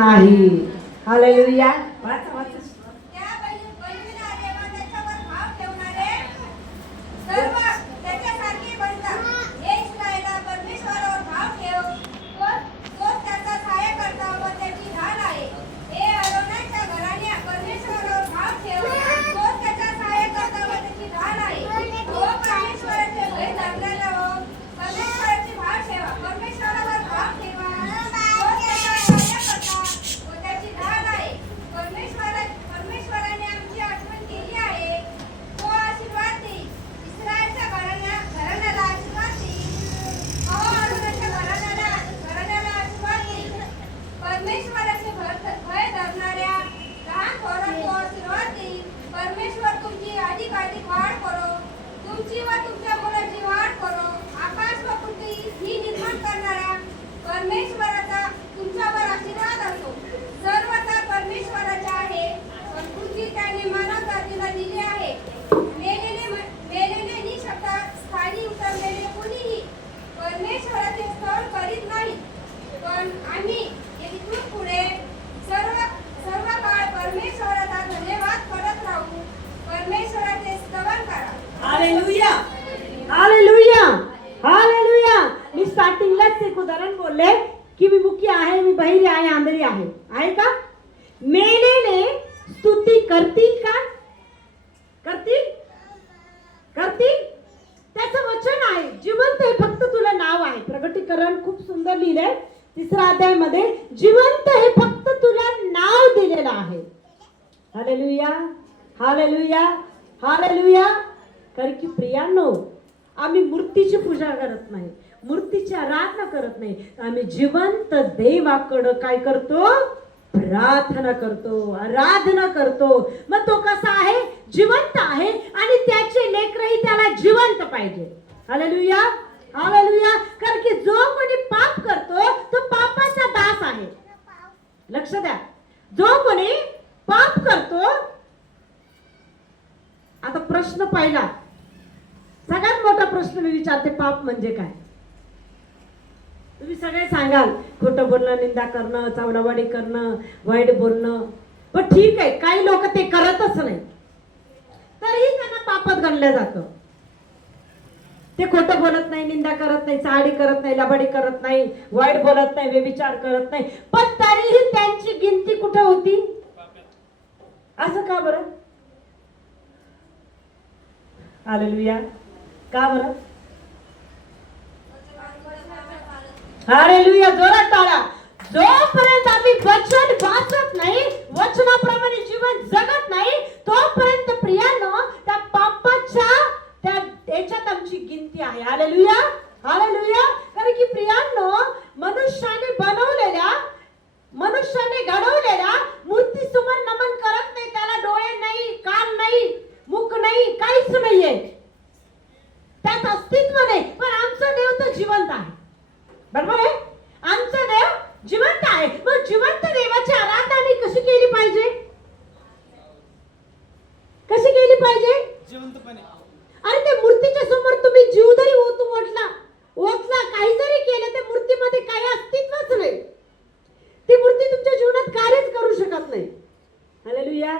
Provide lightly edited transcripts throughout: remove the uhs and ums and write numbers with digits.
आहे. हालेलुया. वाचा वाचा. हालेलुया. हालेलुया. हालेलुया. मी स्टार्टिंगलाच एक उदाहरण बोलले की मी मुकी आहे, मी बहिरी आहे, आंधळी आहे का? मेलेले स्तुती करतील का? करतील? त्याचं वचन आहे जिवंत हे फक्त तुला नाव आहे. प्रगटीकरण खूप सुंदर लिहिलंय 3रा अध्यायामध्ये, जिवंत हे फक्त तुला नाव दिलेलं आहे. हालेलुया. हालेलुया. हालेलुया. कारण की प्रियांनो, आम्ही मूर्तीची पूजा करत नाही, मूर्तीची आराधना करत नाही. आम्ही जिवंत देवाकडं काय करतो? प्रार्थना करतो, आराधना करतो. मग तो कसा आहे? जिवंत आहे आणि त्याचे लेकरही त्याला जिवंत पाहिजे. हालेलुया. हालेलुया. कारण की जो कोणी पाप करतो तो पापाचा दास आहे. लक्ष द्या, जो कोणी पाप करतो. आता प्रश्न पहिला, सगळ्यात मोठा प्रश्न मी विचारते, पाप म्हणजे काय? तुम्ही सगळे सांगाल खोटं बोलणं, निंदा करणं, चावडावाडी करणं, वाईट बोलणं. पण ठीक आहे, काही लोक ते करतच नाही तरीही त्यांना पापात गणलं जातं. ते खोटं बोलत नाही, निंदा करत नाही, चाडी करत नाही, लबाडी करत नाही, वाईट बोलत नाही, व्यभिचार करत नाही, पण तरीही त्यांची गिनती कुठे होती? असं का बरं? हालेलुया. का बरं? हालेलुया. जोरात टाळा. जोपर्यंत आम्ही वचन वाचत नाही, वचनाप्रमाणे जीवन जगत नाही, तोपर्यंत प्रियांनो त्या पापाच्या त्या याच्यात आमची गिनती आहे. हालेलुया. हालेलुया. कारण की प्रियांनो, मनुष्याने बनवलेल्या, मनुष्याने घडवलेल्या मूर्ती समोर नमन करत नाही. त्याला डोळे नाही, कान नाही, मुख नाही, काहीच नाहीये, त्यात अस्तित्व नाही. पण आमचा देव तर जिवंत आहे. बरोबर आहे? आमचा देव जिवंत आहे. मग जिवंत देवाची आराधना आम्ही कशी केली पाहिजे? कशी केली पाहिजे? जिवंतपणे. अरे ते मूर्तीच्या समोर तुम्ही जीव जरी ओतला, काही जरी केलं, त्या मूर्तीमध्ये काही अस्तित्वच नाही. ती मूर्ती तुमच्या जीवनात कार्यच करू शकत नाही. हालेलुया.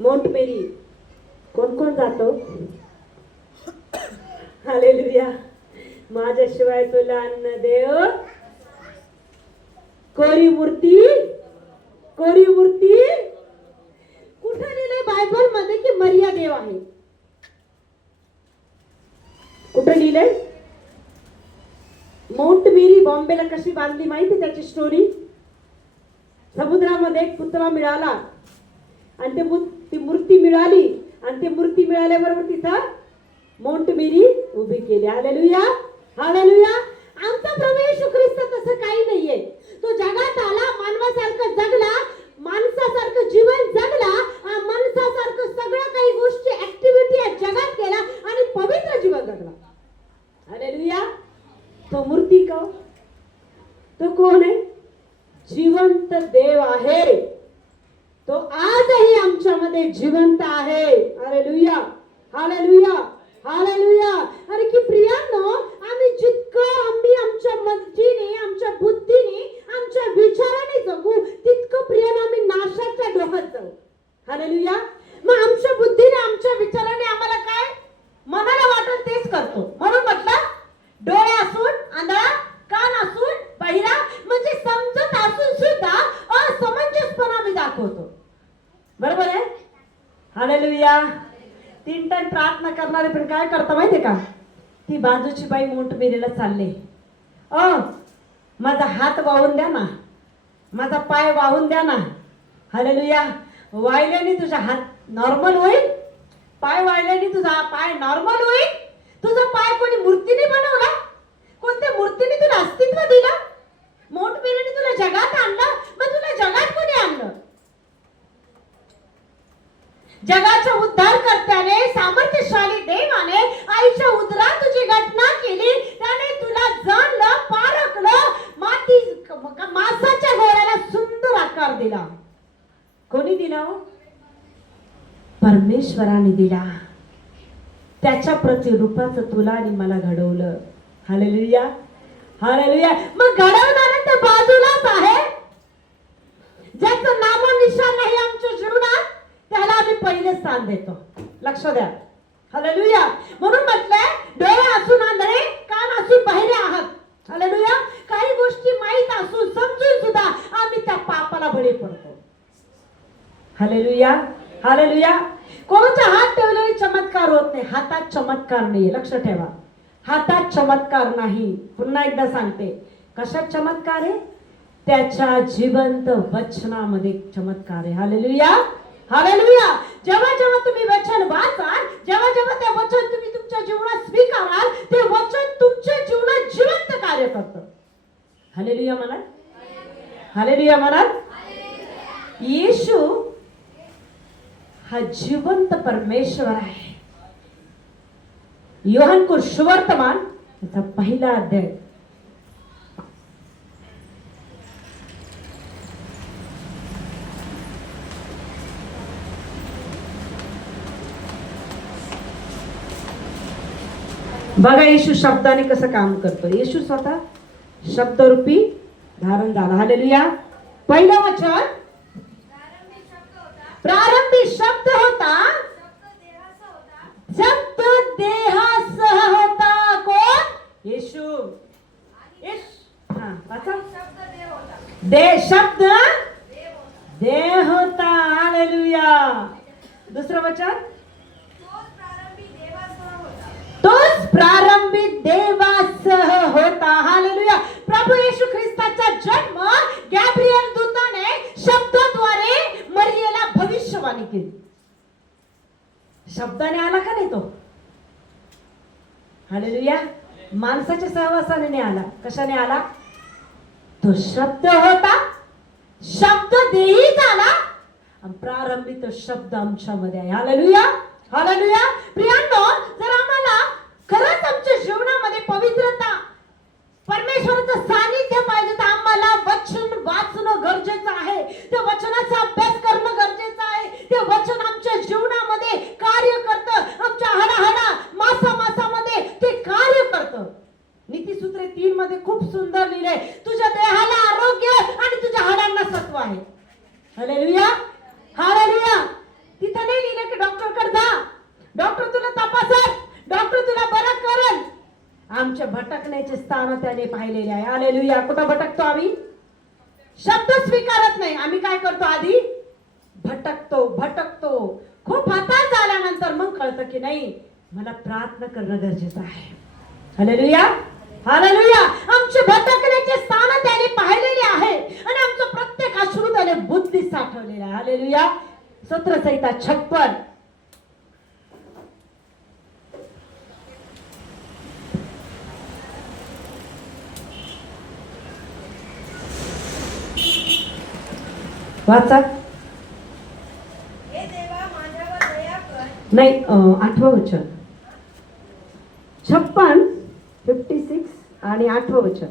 माउंट मेरी कोण कोण जातो? हालेलुया. माझ्याशिवाय तुला अन्न देव. कोरी मूर्ती, कोरी मूर्ती. कुठे लिहिलंय बायबल मध्ये की मरिया देव आहे? कुठे लिहिलंय? माउंट मेरी बॉम्बेला कशी बांधली माहिती त्याची स्टोरी? समुद्रामध्ये एक पुतळा मिळाला आणि ती मूर्ती मिळाली आणि ती मूर्ती मिळाल्याबरोबर तिथं माउंट मेरी उभी केली. हालेलुया. हालेलुया. आमचा प्रभू येशू ख्रिस्त तसं काही नाहीये. तो जगात आला, मानवासारखं जगला, माणसासारखं जीवन जगला, माणसासारखं सगळं काही गोष्टी ऍक्टिव्हिटी या जगात केला आणि पवित्र जीवन जगला. हालेलुया. तो मूर्ती का? तो कोण आहे? जिवंत देव आहे. तो आजही आमच्यामध्ये जिवंत आहे. हालेलुया. हालेलुया. हालेलुया. अरे की प्रियांनो, आम्ही जितकं आम्ही आमच्या मतीने, आमच्या बुद्धीने, आमच्या विचाराने जगू, हालेलुया. मग आमच्या बुद्धीने आमच्या विचाराने आम्हाला काय मनाला वाटेल तेच करतो. म्हणून म्हटलं डोळे असून आंधळा, कान असून बहिरा, म्हणजे समजत असून सुद्धा असमंजसपणा मी दाखवतो. बरोबर आहे. हालेलुया. 3 टाइम प्रार्थना करणारे पण काय करता माहितीये का, ती बाजूची बाई मोठमिरीला चालले, माझा हात वाहून द्या ना, माझा पाय वाहून द्या ना. हालेलुया. वाहिल्याने तुझा हात नॉर्मल होईल, पाय वाहिल्याने तुझा पाय नॉर्मल होईल. तुझा पाय कोणी मूर्तीने बनवला, कोणत्या मूर्तीने तुला अस्तित्व दिलं, मोठमिरीने तुला जगात आणलं, मग तुला जगात कोणी आणलं? जगाच्या उद्धारकर्त्याने, सामर्थ्यशाली देवाने आईच्या उदरात तुझी घटना केली. त्याने तुला जाणलं, पारखलं, मासाच्या गोळ्याला सुंदर आकार दिला. कोणी दिला? परमेश्वराने दिला. त्याच्या प्रतिरूपाचं तुला आणि मला घडवलं. हालेलुया. हालेलुया. मग घडवणारा त्या बाजूलाच आहे, ज्याचं नामोनिशाण नाही आमच्या जीवनात, त्याला आम्ही पहिले स्थान देतो. लक्ष द्या. हालेलुया. म्हणून म्हटलंय डोळे असून आंधळे, कान असून बहिरे आहात. हालेलुया. काही गोष्टी माहित असून समजून सुद्धा आम्ही त्या पापाला बळी पडतो. हालेलुया. हालेलुया. कोणाच्या हात ठेवलेले चमत्कार होत नाही. हातात चमत्कार नाही. लक्ष ठेवा. हातात चमत्कार नाही. पुन्हा एकदा सांगते, कशात चमत्कार आहे? त्याच्या जिवंत वचनामध्ये चमत्कार आहे. हालेलुया. हालेलुया. जेव्हा जेव्हा तुम्ही वचन वाचाल, जेव्हा जेव्हा ते वचन तुम्ही तुमच्या जीवनात स्वीकाराल, ते वचन तुमच्या जीवनात जिवंत कार्य करतं. हालेलुया म्हणा. हालेलुया म्हणा. येशू हा जिवंत परमेश्वर आहे. योहान को सुवर्तमान त्याचा 1 अध्याय. बघा येशू शब्दाने कसं काम करतो. येशू स्वतः शब्दरूपी धारण झाला. हालेलुया. 1 वचन, प्रारंभी शब्द होता, शब्द देहासह होता. कोण? येशू. शब्द देह होता. हालेलुया. दुसरं वचन, तोच प्रारंभी देवासह होता. हालेलुया. प्रभू येशू ख्रिस्ताचा जन्म गॅब्रिएल दूताने शब्दाद्वारे मरियेला भविष्यवाणी केली. शब्दाने आला का नाही तो? हालेलुया. माणसाच्या सहवासाने नाही आला. कशाने आला? तो शब्द होता, शब्द देही झाला, आणि प्रारंभी तो शब्द आमच्यामध्ये आहे. हालेलुया. हालेलुया. प्रियांनो, जर आम्हाला खरंच आमच्या जीवनामध्ये पवित्रता, परमेश्वराचं सानिध्य पाहिजे, तर आम्हाला वचन वाचणं गरजेचं आहे. त्या वचनाचा अभ्यास करणं गरजेचं आहे. ते वचन आमच्या जीवनामध्ये कार्य करतं. आमच्या हाडाहाडा, मासामासामध्ये ते कार्य करतं. नीतिसूत्रे 3 मध्ये खूप सुंदर लिहिलंय, तुझ्या देहाला आरोग्य आणि तुझ्या हाडांना सत्व आहे. हालेलुया. हालेलुया. तिथं नाही लिहिलं की डॉक्टरकडे जा, डॉक्टर तुला तपासेल, डॉक्टर तुला बरं करेल. आमच्या भटकण्याचे स्थान त्याने पाहिलेले आहे. हालेलुया. कुठं भटकतो आम्ही? शब्द स्वीकारत नाही. आम्ही काय करतो? आधी भटकतो. खूप हताश झाल्यानंतर मग कळतं की नाही, मला प्रार्थना करणं गरजेचं आहे. हालेलुया. हालेलुया. आमचे भटकण्याचे स्थान त्याने पाहिलेले आहे आणि आमचं प्रत्येक अश्रू त्याने बुद्धीत साठवलेलं आहे. हालेलुया. सत्रसंहिता 56. वाचा. नाही, 8वं वचन. 56 आणि 8वं वचन.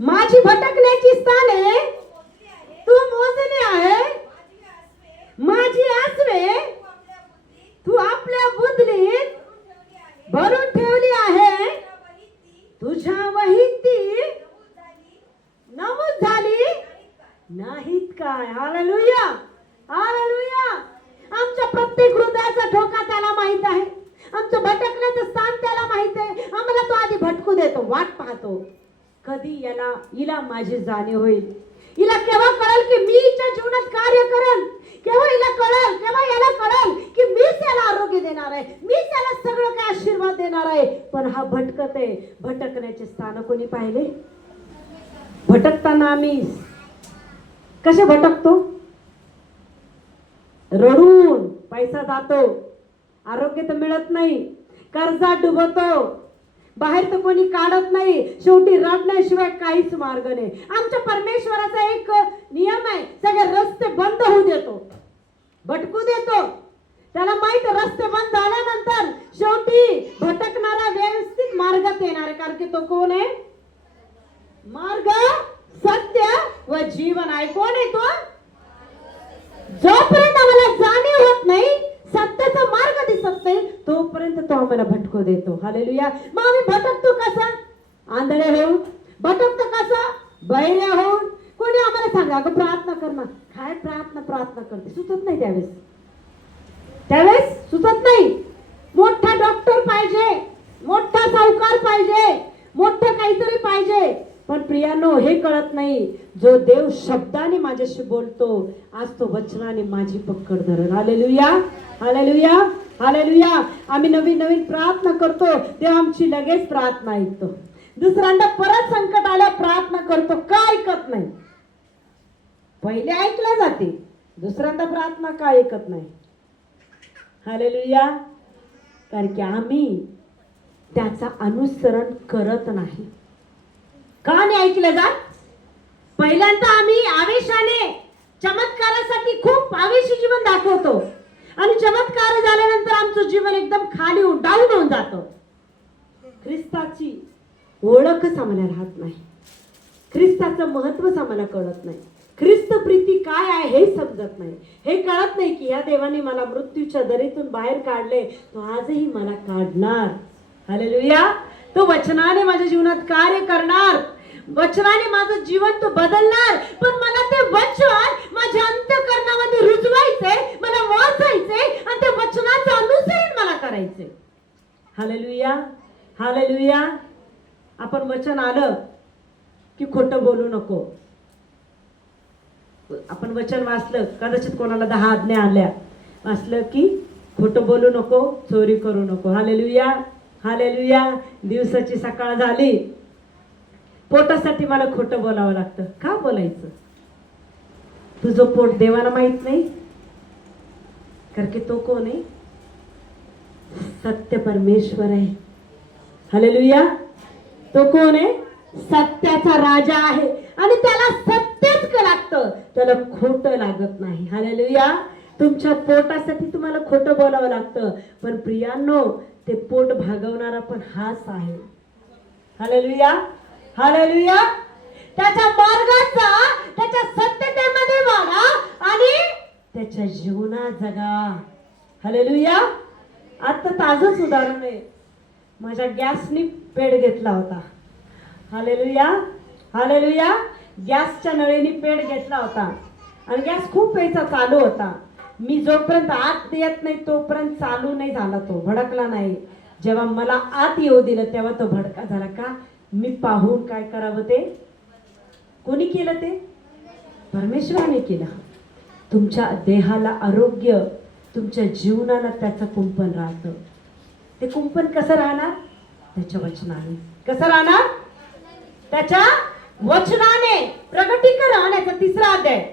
माझी भटकण्याची स्थाने तू मोजली आहे, माझी आसवे तू आपल्या बुद्धीत भरून ठेवली आहे. तुझ्या वहीत ती नमूद झाली नाहीत काय? हालेलुया. हालेलुया. आमच्या प्रत्येक हृदयाचा ठोका त्याला माहित आहे. आमचं भटकण्याचं स्थान त्याला माहित आहे. आम्हाला तो आधी भटकू देतो, वाट पाहतो. कधी हिला माझी जाणीव होईल. हिला केव्हा कळेल की मी हिच्या जीवनात कार्य करेल. केव्हा हिला कळेल, केव्हा याला कळेल की मीच याला आरोग्य देणार आहे, मीच याला सगळं काय आशीर्वाद देणार आहे. पण हा भटकत आहे. भटकण्याचे स्थान कोणी पाहिले? भटकताना आम्ही कसे भटकतो? रडून पैसा जातो, आरोग्य तर मिळत नाही, कर्जात डुबतो, बाहेर तर कोणी काढत नाही, शेवटी रडण्याशिवाय काहीच मार्ग नाही. आमच्या परमेश्वराचा एक नियम आहे, सगळे रस्ते बंद होऊ देतो, भटकू देतो. त्याला माहित रस्ते बंद झाल्यानंतर शेवटी भटकणारा व्यवस्थित मार्गात येणार आहे. कारण की तो कोण आहे? मार्ग, सत्य व जीवन आहे. कोण आहे तो? जोपर्यंत आम्हाला जाणीव होत नाही, सत्याचा मार्ग दिसत नाही, तोपर्यंत तो आम्हाला भटकू देतो. हालेलुया. मग आम्ही भटकतो कसा? आंधळे होऊन. भटकतो कसा? बहिरे होऊन. कोणी आम्हाला सांगा अगं प्रार्थना कर ना. काय प्रार्थना करते? सुचत नाही त्यावेळेस सुचत नाही. मोठा डॉक्टर पाहिजे, मोठा सावकार पाहिजे, मोठं काहीतरी पाहिजे. पण प्रियानो, हे कळत नाही, जो देव शब्दाने माझ्याशी बोलतो, आज तो वचनाने माझी पकड धरल. Hallelujah, hallelujah, hallelujah. आम्ही नवीन प्रार्थना करतो, देव आमची लगेच प्रार्थना ऐकतो. दुसऱ्यांदा परत संकट आलं प्रार्थना करतो, का ऐकत नाही? पहिले ऐकल्या जाते, दुसऱ्यांदा प्रार्थना का ऐकत नाही? हालेलुया. कारण की आम्ही त्याचा अनुसरण करत नाही. का नाही ऐकलं जात? पहिल्यांदा आम्ही आवेशाने चमत्कारासाठी खूप आवेशी जीवन दाखवतो आणि चमत्कार झाल्यानंतर आमचं जीवन एकदम खाली डाऊन होऊन जातं. ख्रिस्ताची ओळखच आम्हाला राहत नाही, ख्रिस्ताचं महत्वच आम्हाला कळत नाही, ख्रिस्त प्रीती काय आहे हे समजत नाही. हे कळत नाही की या देवाने मला मृत्यूच्या दरीतून बाहेर काढले, तो आजही मला काढणार. हालेलुया. तो वचनाने माझ्या जीवनात कार्य करणार, वचनाने माझं जीवन तो बदलणार. पण मला ते वचन माझ्या अंतःकरणामध्ये रुजवायचंय, मला वाचायचंय आणि त्या वचनाचं अनुसरण मला करायचंय. Hallelujah, hallelujah. आपण वचन आलं की खोटं बोलू नको. आपण वचन वाचलं, कदाचित कोणाला 10 आज्ञा आल्या, वाचलं की खोटं बोलू नको, चोरी करू नको. Hallelujah, hallelujah. दिवसाची सकाळ झाली, पोटासाठी मला खोटं बोलावं लागतं. का बोलायचं? तुझं पोट देवाला माहित नाही? कारण की तो कोण आहे? सत्य परमेश्वर आहे. हालेलुया. तो कोण आहे? सत्याचा राजा आहे आणि त्याला सत्यच लागतं, त्याला खोटं लागत नाही. हालेलुया. तुमच्या पोटासाठी तुम्हाला खोटं बोलावं लागतं, पण प्रियांनो, ते पोट भागवणारा पण हाच आहे. Hallelujah, hallelujah. त्याच्या मार्गाचा, त्याच्या सत्यतेमध्ये वाढा आणि त्याच्या जीवनात जगा. हालेलुया. आता ताजंच उदाहरण आहे. माझ्या गॅसनी पेट घेतला होता. Hallelujah, hallelujah. गॅसच्या नळीने पेट घेतला होता आणि गॅस खूप वेळचा चालू होता. मी जोपर्यंत आत येत नाही तोपर्यंत चालू नाही झाला, तो भडकला नाही. जेव्हा मला आत येऊ दिलं तेव्हा तो भडका झाला. का? मी पाहून काय करावं ते? कोणी केलं ते? परमेश्वराने केलं. तुमच्या देहाला आरोग्य, तुमच्या जीवनाला त्याचं कुंपण राहतं. ते कुंपण कसं राहणार? त्याच्या वचनाने. कसं राहणार? त्याच्या वचनाने. प्रगटीकरण याचा 3रा अध्याय.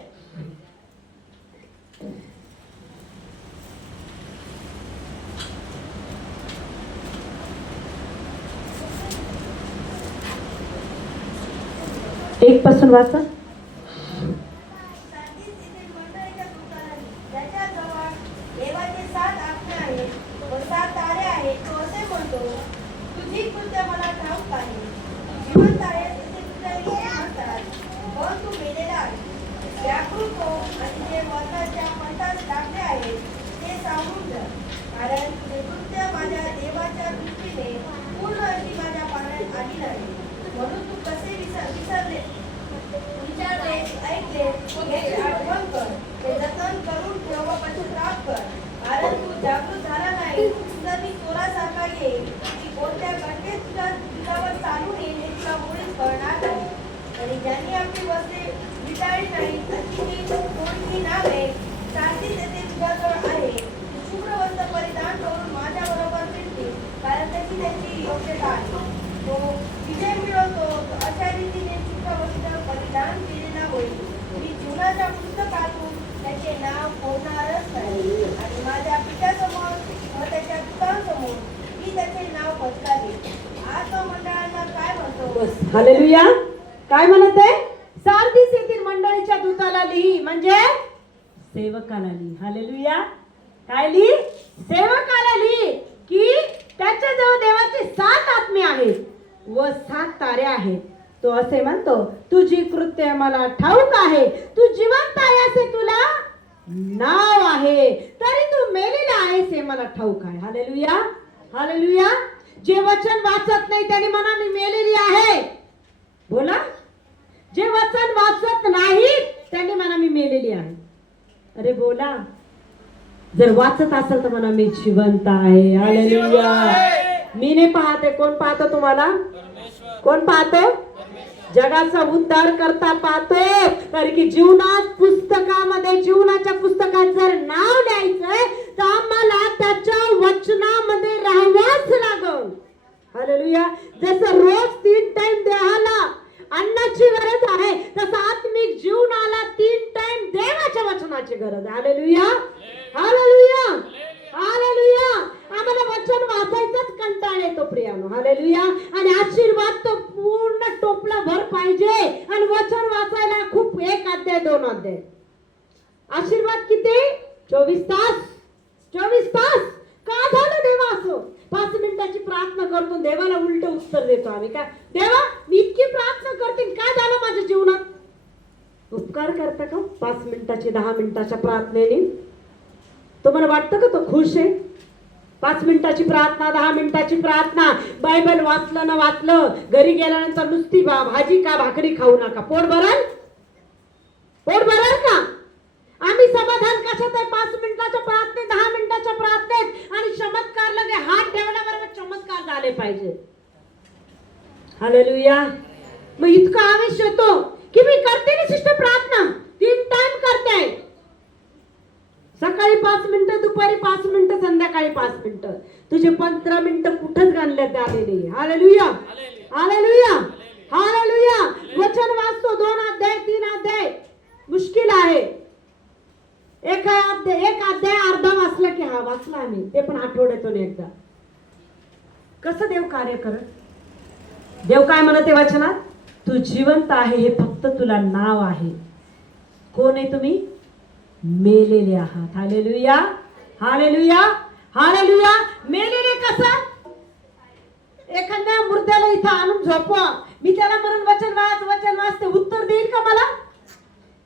एक पासून वाचा. म्हणून तू कसे विसरले, विचारले, ऐकले, याची आठवण कर, हे जतन करून आणि ज्यांनी आपली वस्त्रे विटाळली नाहीत अशी ती कोणती नावे सारखी तेथे तुझ्याजवळ आहे. ती शुभ्र वस्त्र परिधान करून माझ्याबरोबर फिरतील, कारण त्याची त्यांची योग्यता आहे. तो विजय मिळवतो तो अशा रीतीने शुभ्र वस्त्र परिधान केलेला होईल. मी जीवनाच्या पुस्तकातून त्याचे नाव होणारच नाही आणि माझ्या पित्यासमोर व त्याच्या दूतांसमोर मी त्याचे नाव पत्करेन. आज तो मंडळांना काय म्हणतो? बस हालेलुया. काय म्हणत आहे? सार्दिस येथील मंडळीच्या दूताला लिही, म्हणजे सेवकाला लिही. हालेलुया. काय लिही? सेवकाला लिही की त्याच्याजवळ देवाचे 7 आत्मे आहेत व 7 तारे आहेत. तो असे म्हणतो, तुझी कृत्य मला ठाऊक आहे, तू जिवंत आहे असे तुला नाव आहे, तरी तू मेलेला आहेस हे मला ठाऊक आहे. हालेलुया. हालेलुया. जे वचन वाचत नाही त्याने म्हणा मी मेलेली आहे. बोला. जे वचन वाचत नाही त्यांनी म्हणा मी मेलेली आहे. अरे बोला. जर वाचत असेल तर म्हणा मी जिवंत आहे. हालेलुया. मी नाही पाहते. कोण पाहतो तुम्हाला? कोण पाहतो? जगाचा उद्धार करता पाहतो. कारण की जीवनात पुस्तकामध्ये, जीवनाच्या पुस्तकात जर नाव द्यायचंय तर आम्हाला त्याच्या वचनामध्ये राहावंच लागल. हालेलुया. जसं रोज 3 टाइम देहाला अन्नाची गरज आहे, तसं आत्मिक जीवनाला 3 टाइम देवाच्या वचनाची गरज आहे. हालेलुया. हालेलुया. हालेलुया. आम्हाला वचन वाचायचंच कंटाळ येतो प्रियानो. हालेलुया. आणि आशीर्वाद तो पूर्ण टोपला भर पाहिजे आणि वचन वाचायला खूप 1 अध्याय 2 अध्याय. आशीर्वाद किती? 24 तास. 24 तास. का झालं देवा असं? 5 मिनिटाची प्रार्थना करतो, देवाला उलट उत्तर देतो आम्ही. काय देवा मी इतकी प्रार्थना करते, काय झालं माझ्या जीवनात? उपकार करता का 5 मिनिटाची 10 मिनिटाच्या प्रार्थनेने? तुम्हाला वाटतं का तो खुश आहे? 5 मिनिटाची प्रार्थना, 10 मिनिटाची प्रार्थना, बायबल वाचलं ना वाचलं, घरी गेल्यानंतर नुसती भाजी का भाकरी खाऊ नका. पोट भरल? पोट भरल का? आम्ही समाधान कशात आहे? 5 मिनिटाच्या प्रार्थनेत, 10 मिनिटाच्या प्रार्थनेत. आणि चमत्कार लगे हात ठेवल्याबरोबर चमत्कार झाले पाहिजे. हालेलुया. मग इतका आवेश येतो की मी करते ना शिष्ट प्रार्थना, 3 टाइम करते. सकाळी 5 मिनिटं, दुपारी 5 मिनिटं, संध्याकाळी 5 मिनिटं. तुझे 15 मिनिटं कुठंच घालण्यात आलेले. हालेलुया. हालेलुया. हालेलुया. वचन वाचतो 2 अध्याय 3 अध्याय मुश्किल आहे. एक अध्याय अर्धा वाचला की हा वाचला आम्ही, ते पण आठवड्यातून एकदा. कसं देव कार्य करत? देव काय म्हणते वचनात? तू जिवंत आहे हे फक्त तुला नाव आहे. कोण आहे तुम्ही? मेलेले आहात. हालेलुया. हालेलुया. हालेलुया. मेलेले कसं? एखाद्या मुर्द्याला इथं आणून झोपवा, मी त्याला म्हणून वचन वाचते, उत्तर देईल का मला?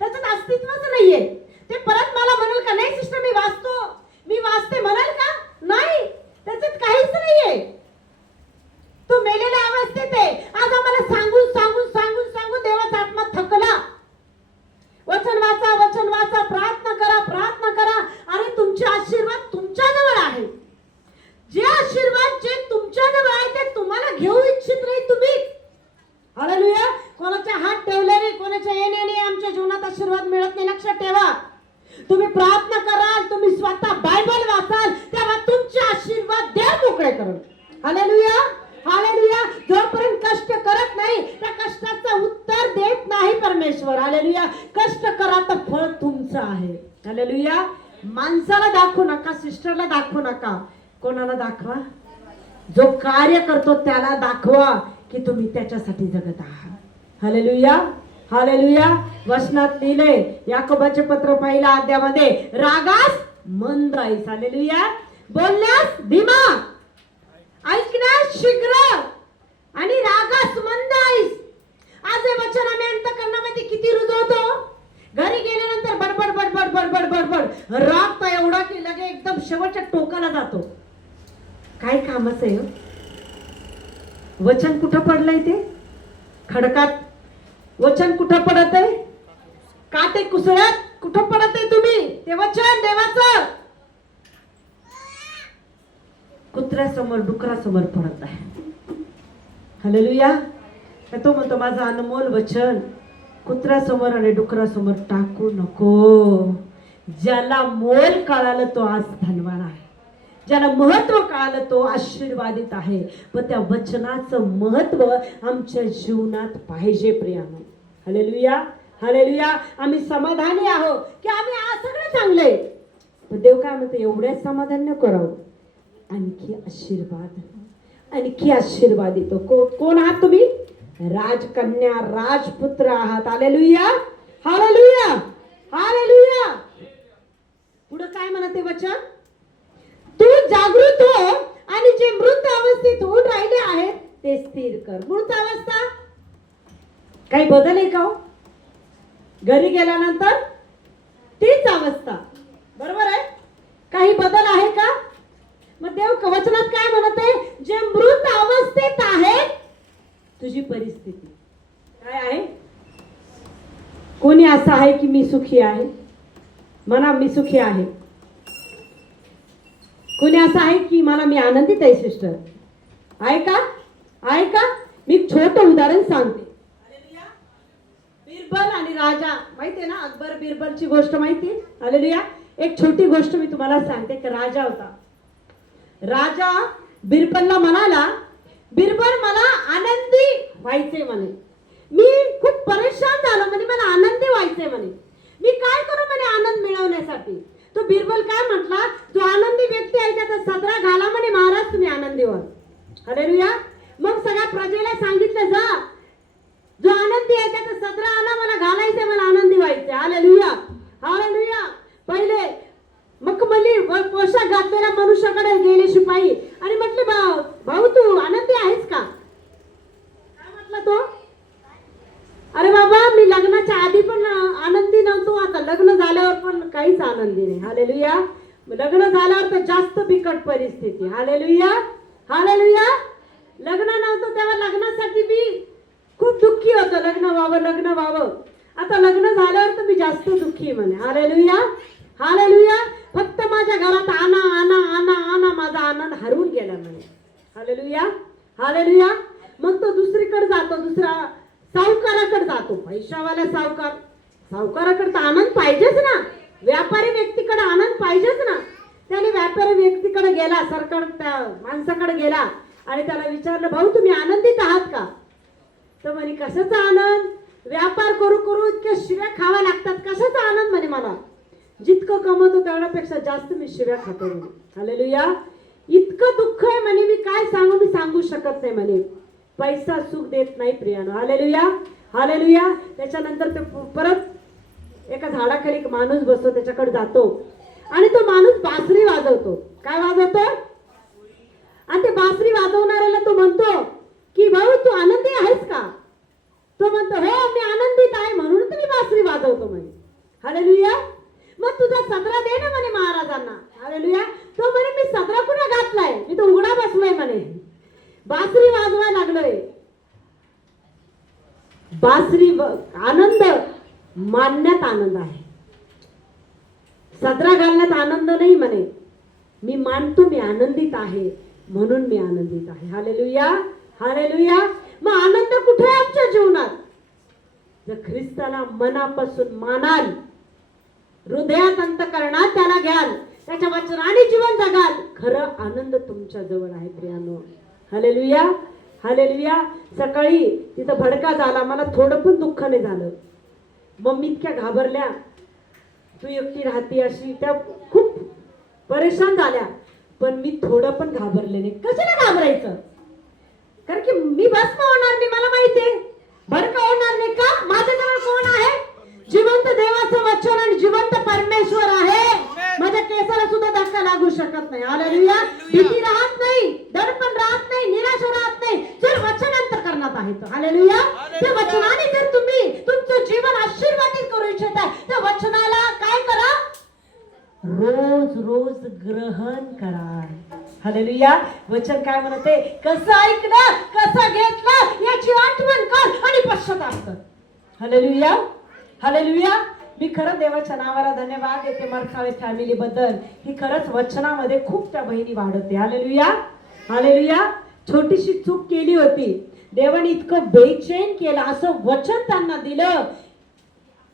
त्याच्यात अस्तित्वच नाहीये. ते परत मला म्हणाल का नाही सिस्टर मी वाचते म्हणाल का? नाही. त्याच्यात काहीच नाहीये. तो मेलेल्या अवस्थेत आहे. आज आम्हाला सांगून देवाचा आत्मा थकला. वचन वाचा, प्रार्थना करा. अरे तुमचे आशीर्वाद तुमच्याजवळ आहे. जे आशीर्वाद जे तुमच्याजवळ आहे ते तुम्हाला घेऊ इच्छित नाही तुम्ही. हालेलुया. कोणाच्या हात ठेवल्याने, कोणाच्या येण्याने आमच्या जीवनात आशीर्वाद मिळत नाही. लक्षात ठेवा. तुम्ही प्रार्थना कराल, तुम्ही स्वतः बायबल वाचाल, तेव्हा तुमचे आशीर्वाद देव मोकळे करेल. हालेलुया. हालेलुया. जोपर्यंत कष्ट करत नाही त्या कष्टाचं उत्तर देत नाही परमेश्वर. हालेलुया. कष्ट करा तर फळ तुमचं आहे. हालेलुया. माणसाला दाखवू नका, सिस्टरला दाखवू नका. कोणाला दाखवा? जो कार्य करतो त्याला दाखवा की तुम्ही त्याच्यासाठी जगत आहात. हालेलुया. हालेलुया. वचनात लिहिले याकोबाचे पत्र 1 अध्यायामध्ये रागास मंद आहेस. हालेलुया. बोलण्यास धीमा, ऐकण्यास शीघ्र आणि रागास मंद आहेस. आज हे वचन आम्ही अंतःकरणामध्ये किती रुजवतो. घरी गेल्यानंतर बडबड बडबड बडबड बडबड राग तर एवढा की लगे एकदम शेवटच्या टोकाला जातो. काय कामच आहे? वचन कुठं पडलंय? ते खडकात. वचन कुठं पडत आहे? काटे कुसळत कुठं पडत आहे तुम्ही? ते वचन देवाचं कुत्र्यासमोर, डुकरासमोर पडत आहे. हालेलुया. तो म्हणतो माझं अनमोल वचन कुत्र्यासमोर आणि डुकरासमोर टाकू नको. ज्याला मोल कळालं तो आज धनवान आहे, ज्याला महत्व कळालं तो आशीर्वादित आहे. पण त्या वचनाचं महत्व आमच्या जीवनात पाहिजे प्रियानो. Hallelujah, hallelujah. आम्ही समाधानी आहोत की आम्ही आज सगळं चांगलंय. पण देव काय म्हणते, एवढ्याच समाधान नको राहू, आणखी आशीर्वाद, आणखी आशीर्वाद येतो. कोण आहात तुम्ही? राजकन्या, राजपुत्र आहात. Hallelujah, hallelujah, hallelujah. पुढे काय म्हणते वचन? तू जागृत हो आणि जे मृत अवस्थेत होऊन राहिले आहेत ते स्थिर कर. मृत अवस्था काही बदल आहे का हो? घरी गेल्यानंतर तीच अवस्था, बरोबर आहे? काही बदल आहे का? मग देव वचनात काय म्हणत आहे? जे मृत अवस्थेत आहेत, तुझी परिस्थिती काय आहे? कोणी असं आहे की मी सुखी आहे? म्हणा मी सुखी आहे. कोणी असं आहे की मला मी आनंदित आहे? सिस्टर आहे का? आहे का? मी छोटं उदाहरण सांगते. बिरबल आणि राजा, माहितीये ना अकबर बिरबलची गोष्ट माहिती? हालेलुया. एक छोटी गोष्ट मी तुम्हाला सांगते. की राजा होता, राजा बिरबलला म्हणाला, बिरबल मला आनंदी व्हायचे म्हणे, मी खूप परेशान झालो म्हणे, मला आनंदी व्हायचे म्हणे, मी काय करू म्हणे आनंद मिळवण्यासाठी? तो बिरबल काय म्हटला, जो आनंदी व्यक्ती आहे त्याचा सदरा घाला म्हणे, महाराज तुम्ही आनंदी व्हा. हालेलुया. मग सगळ्या प्रजेला सांगितलं, जा जो आनंदी आहे त्याचा सदरा आला, मला घालायचं, मला आनंदी व्हायचं. Hallelujah, hallelujah. पहिले मखमली पोशाख घातलेल्या मनुष्याकडे गेले शिपाई आणि म्हटले, भाऊ तू आनंदी आहेस का? काय म्हटला तो? अरे बाबा मी लग्नाच्या आधी पण आनंदी नव्हतो, आता लग्न झाल्यावर पण काहीच आनंदी नाही. हालेलुया. लग्न झाल्यावर तर जास्त बिकट परिस्थिती. Hallelujah, hallelujah. लग्न नव्हतं तेव्हा लग्नासाठी मी खूप दुःखी होतं, लग्न व्हावं, लग्न व्हावं. आता लग्न झाल्यावर तर मी जास्त दुःखी म्हणे. Hallelujah, hallelujah. फक्त माझ्या घरात आना आना आना आना, माझा आनंद हरवून गेला म्हणे. Hallelujah, hallelujah. मग तो दुसरीकडे जातो, दुसरा सावकाराकडे जातो, पैशावाला सावकार. सावकाराकडे तर आनंद पाहिजेच ना, व्यापारी व्यक्तीकडे आनंद पाहिजेच ना. त्याने व्यापारी व्यक्तीकडे गेला, सरकार त्या माणसाकडे गेला आणि त्याला विचारलं, भाऊ तुम्ही आनंदित आहात का? तर म्हणे, कशाचा आनंद? व्यापार करू करू इतक्या शिव्या खावा लागतात, कशाचा आनंद म्हणे मला? जितकं कमवतो तेवढ्यापेक्षा जास्त मी शिव्या खातो म्हणे. हालेलुया. इतकं दुःख आहे म्हणे, मी काय सांगू, मी सांगू शकत नाही म्हणे. पैसा सुख देत नाही प्रियानो. Hallelujah, hallelujah. त्याच्यानंतर ते परत एका झाडाखाली एक माणूस बसतो, त्याच्याकडे जातो आणि तो माणूस बासरी वाजवतो. काय वाजवतो? आणि ते बासरी वाजवणाऱ्याला तो म्हणतो की भाऊ तू आनंदी आहेस का? तो म्हणतो, हो मी आनंदित आहे, म्हणून तुम्ही बासरी वाजवतो म्हणे. हालेलुया. मग तुझा सदरा दे ना म्हणे महाराजांना. हालेलुया. तो म्हणे, मी सदरा कुणा घातलाय, मी तो उघडा बसलोय म्हणे, बासरी वाजवायला लागलोय. बासरी आनंद मानण्यात आनंद आहे, सदरा घालण्यात आनंद नाही म्हणे. मी मानतो मी आनंदित आहे, म्हणून मी आनंदित आहे. Hallelujah, hallelujah. मग आनंद कुठे आहे आमच्या जीवनात? जर ख्रिस्ताला मनापासून मानाल, हृदयात अंतःकरणात त्याला घ्याल, त्याच्या वचनाने जीवन जगाल, खरं आनंद तुमच्या जवळ आहे प्रियानो. Hallelujah, hallelujah. सकाळी तिथं भडका झाला, मला थोडं पण दुःख नाही झालं. मम्मी इतक्या घाबरल्या, तू एकटी राहती अशी, त्या खूप परेशान झाल्या. पण मी थोडं पण घाबरले नाही. कशाला घाबरायचं? कारण की मी भस्म होणार नाही, मला माहितीये. भडका होणार नाही का? माझ्याजवळ कोण आहे? जिवंत देवाचं वचन आणि जिवंत परमेश्वर आहे. माझ्या केसाला सुद्धा धक्का लागू शकत नाही. हालेलुया. भीती राहत नाही, दडपण राहत नाही, निराशा राहत नाही, जर वचन अंतःकरणात आहे तर. हालेलुया. त्या वचनाने जर तुम्ही तुमचं जीवन आशीर्वादित करू इच्छिता, त्या वचनाला काय करा? रोज रोज ग्रहण करा. हालेलुया. वचन काय म्हणते? कसं ऐकलं, कसं घेतलं याची आठवण कर आणि पश्चाताप कर. Hallelujah, hallelujah. मी खरं देवाच्या नावाला धन्यवाद देते मरखावे फॅमिली बद्दल. ही खरंच वचनामध्ये खूप त्या बहिणी वाढते. Hallelujah, hallelujah. छोटीशी चूक केली होती, देवाने इतकं बेचैन केलं, असं वचन त्यांना दिलं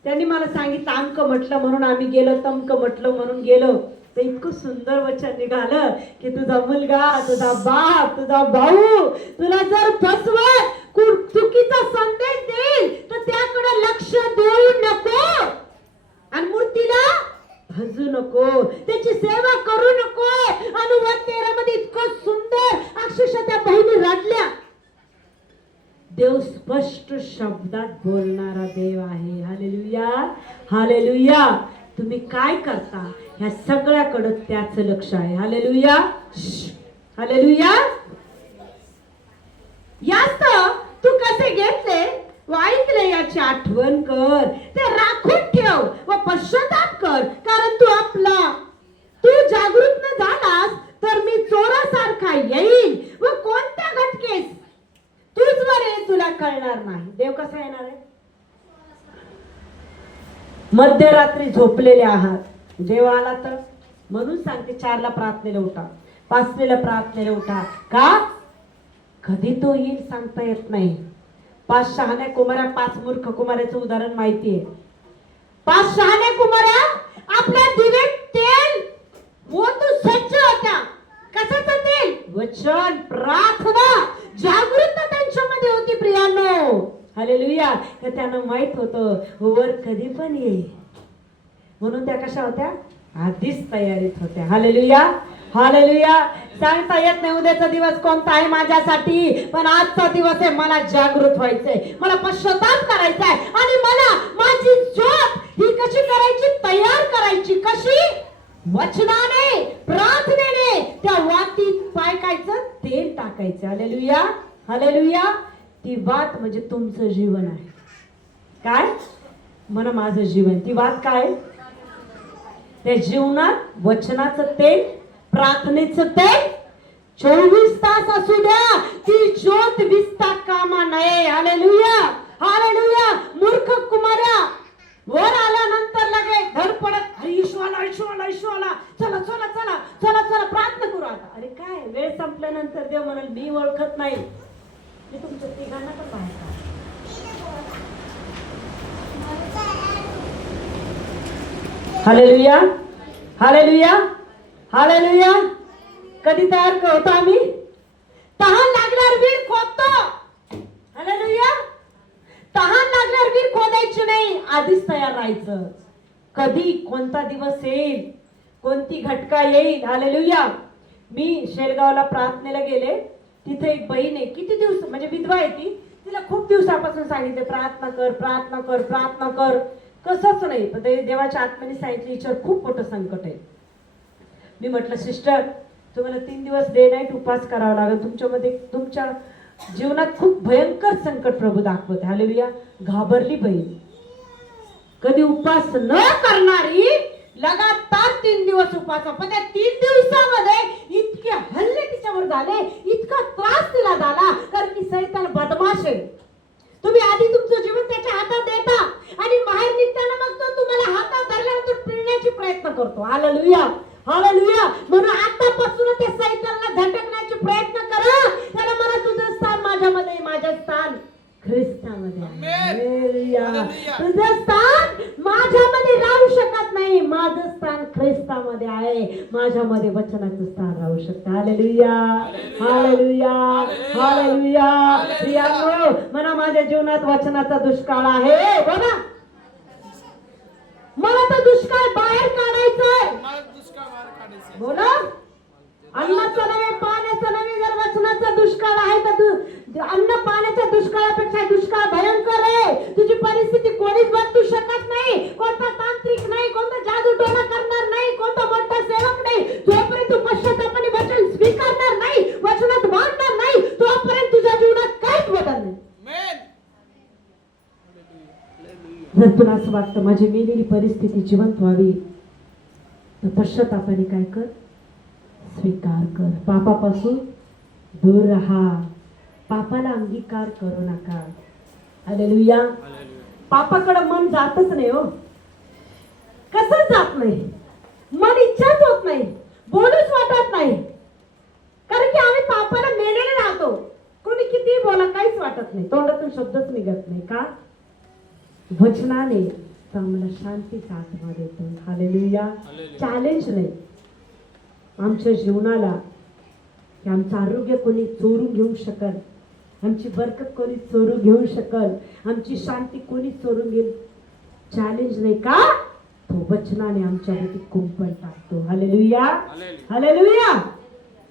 त्यांनी मला सांगितलं अमकं म्हटलं म्हणून आम्ही गेलो, तमकं म्हटलं म्हणून गेलो. तर इतकं सुंदर वचन निघालं की तुझा मुलगा, तुझा बाप, तुझा भाऊ तुला जर फसवत, चुकीचा संदेश देईल तर त्याकडे लक्ष देऊ नको आणि मूर्तीला भजू नको, त्याची सेवा करू नको. अनुवाद 13 मध्ये इतकं सुंदर अक्षरशः त्या बहिणी रडल्या. देव स्पष्ट शब्दात बोलणारा देव आहे. Hallelujah, hallelujah. तुम्ही काय करता ह्या सगळ्याकडे त्याचं लक्ष आहे. Hallelujah, hallelujah. यास्त तू कसे घेतले व ऐकले याची आठवण कर, ते राखून ठेव व पश्चाताप कर, कारण तू जागृत न झालास तर मी चोरासारखा येईल व कोणत्या घटकेस तूच वर तुला कळणार नाही. देव कसा येणार आहे? मध्यरात्री झोपलेले आहात, देव आला तर. म्हणून सांगते 4 ला प्रार्थनेला उठा, 5 ला प्रार्थनेला उठा. का? कधी तो येईल सांगता येत नाही. 5 शहाण्या कुमाऱ्या, 5 मूर्ख कुमाऱ्याचं उदाहरण माहिती आहे. 5 शहाण्या कुमाऱ्या आपल्या दिवेत तेल ओतून सज्ज होत्या. कशाचं तेल? वचन, प्रार्थना, जागृतता त्यांच्यामध्ये होती प्रियांनो. हालेलुया. तर त्यांना माहित होतं वर कधी पण येईल, म्हणून त्या कशा होत्या? आधीच तयारीत होत्या. Hallelujah, hallelujah. सांगता येत नाही उद्याचा दिवस कोणता आहे माझ्यासाठी, पण आजचा दिवस आहे. मला जागृत व्हायचंय, मला पश्चाताप करायचा आहे आणि मला माझी ज्योत ही कशी करायची? तयार करायची. कशी? वचनाने, प्रार्थनेने. त्या वातीत पायकायचं, तेल टाकायचं. Hallelujah, hallelujah. ती वात म्हणजे तुमचं जीवन आहे. काय? म्हणा माझं जीवन. ती वात काय? त्या जीवनात वचनाचं तेल, प्रार्थनेचं तेल 24 तास असू द्या, ती ज्योत विसता कामा नये. Hallelujah, hallelujah. मूर्ख कुमाऱ्या वर आल्यानंतर लगे धडपडत, अरे येशू आला, येशू आला, येशू आला, चला चला चला चला चला प्रार्थना करू आता. अरे काय, वेळ संपल्यानंतर देव म्हणाल मी ओळखत नाही. मी तुमच्या तिघांना पण बाहेर काढ. Hallelujah, hallelujah, hallelujah. कधी तयार होतो आम्ही? तहान लागल्यावर वीर खोदतो. हालेलुया. तहान लागल्यावर वीर खोदायची नाही, आधीच तयार राहायचं. कधी कोणता दिवस येईल, कोणती घटका येईल. हालेलुया. मी शेलगावला प्रार्थनेला गेले. तिथे एक बहीण आहे, किती दिवस म्हणजे विधवा आहे ती. तिला खूप दिवसापासून सांगितले प्रार्थना कर, प्रार्थना कर, प्रार्थना कर. कसंच नाही. पण ते देवाच्या आत्म्याने सांगितलं हिच्यावर खूप मोठं संकट आहे. मी म्हटलं सिस्टर तुम्हाला 3 दिवस डे नाईट उपवास करावा लागेल. तुमच्या जीवनात खूप भयंकर संकट प्रभू दाखवत. हालेलुया. घाबरली बहीण. कधी उपवास न करणारी लगातार 3 दिवस उपवास. पण त्या 3 दिवसामध्ये इतके हल्ले तिच्यावर झाले, इतका त्रास तिला झाला, कारण की सैतान बदमाश आहे. तुम्ही आधी तुमचं जीवन त्याच्या हातात देता आणि बाहेर निघताना मग तो तुम्हाला हातात धरल्यानंतर पिळण्याची प्रयत्न करतो. Hallelujah, hallelujah. म्हणून आतापासून त्या सैतानाला झटकण्याचे प्रयत्न करा. त्याला म्हणा तुझं स्थान माझ्यामध्ये, माझं स्थान ख्रिस्तामध्ये आहे. हालेलुया. तुझं स्थान माझ्यामध्ये राहू शकत नाही, माझं स्थान ख्रिस्तामध्ये आहे. माझ्यामध्ये वचनाचं स्थान राहू शकतं. Hallelujah, hallelujah, hallelujah. प्रियांनो म्हणा माझ्या जीवनात वचनाचा दुष्काळ आहे. बोला, मला तर दुष्काळ बाहेर काढायचंय. बोला, अन्नाचा नव्हे, पाण्याचा नव्हे. जर वचनाचा दुष्काळ आहे तर अन्न पाण्याच्या दुष्काळापेक्षा दुष्काळ भयंकर आहे. तुझी परिस्थिती कोणीच बदलू शकत नाही. कोणता तांत्रिक नाही, कोणता जादू टोना करणार नाही, कोणता मोठा सेवक नाही. जोपर्यंत तू पश्चातापाने वचन स्वीकारणार नाही, वचनात वाढणार नाही, तोपर्यंत तुझ्या जीवनात काहीच बदल नाही. जर तुला असं वाटतं माझी मेलेली परिस्थिती जिवंत व्हावी, तर पश्चातापाने काय कर? स्वीकार कर. पापापासून दूर राहा. पापाला अंगीकार करू नका. हालेलुया. पापाकडे मन जातच नाही हो. कसं जात नाही? मन इच्छाच होत नाही, बोलूच वाटत नाही. कारण की आम्ही पापाला मेलेले राहतो. कोणी किती बोला काहीच वाटत नाही, तोंडातून शब्दच निघत नाही. का? वचनाने तो आम्हाला शांतीचा आत्मा देतो. हालेलुया. चॅलेंज नाही आमच्या जीवनाला की आमचं आरोग्य कोणी चोरून घेऊ शकल, आमची बरकत कोणी चोरून घेऊ शकल, आमची शांती कोणी चोरून घेईल. चॅलेंज नाही का, तो वचनाने आमच्यावरती कुंपण टाकतो. हालेलुया. हालेलुया.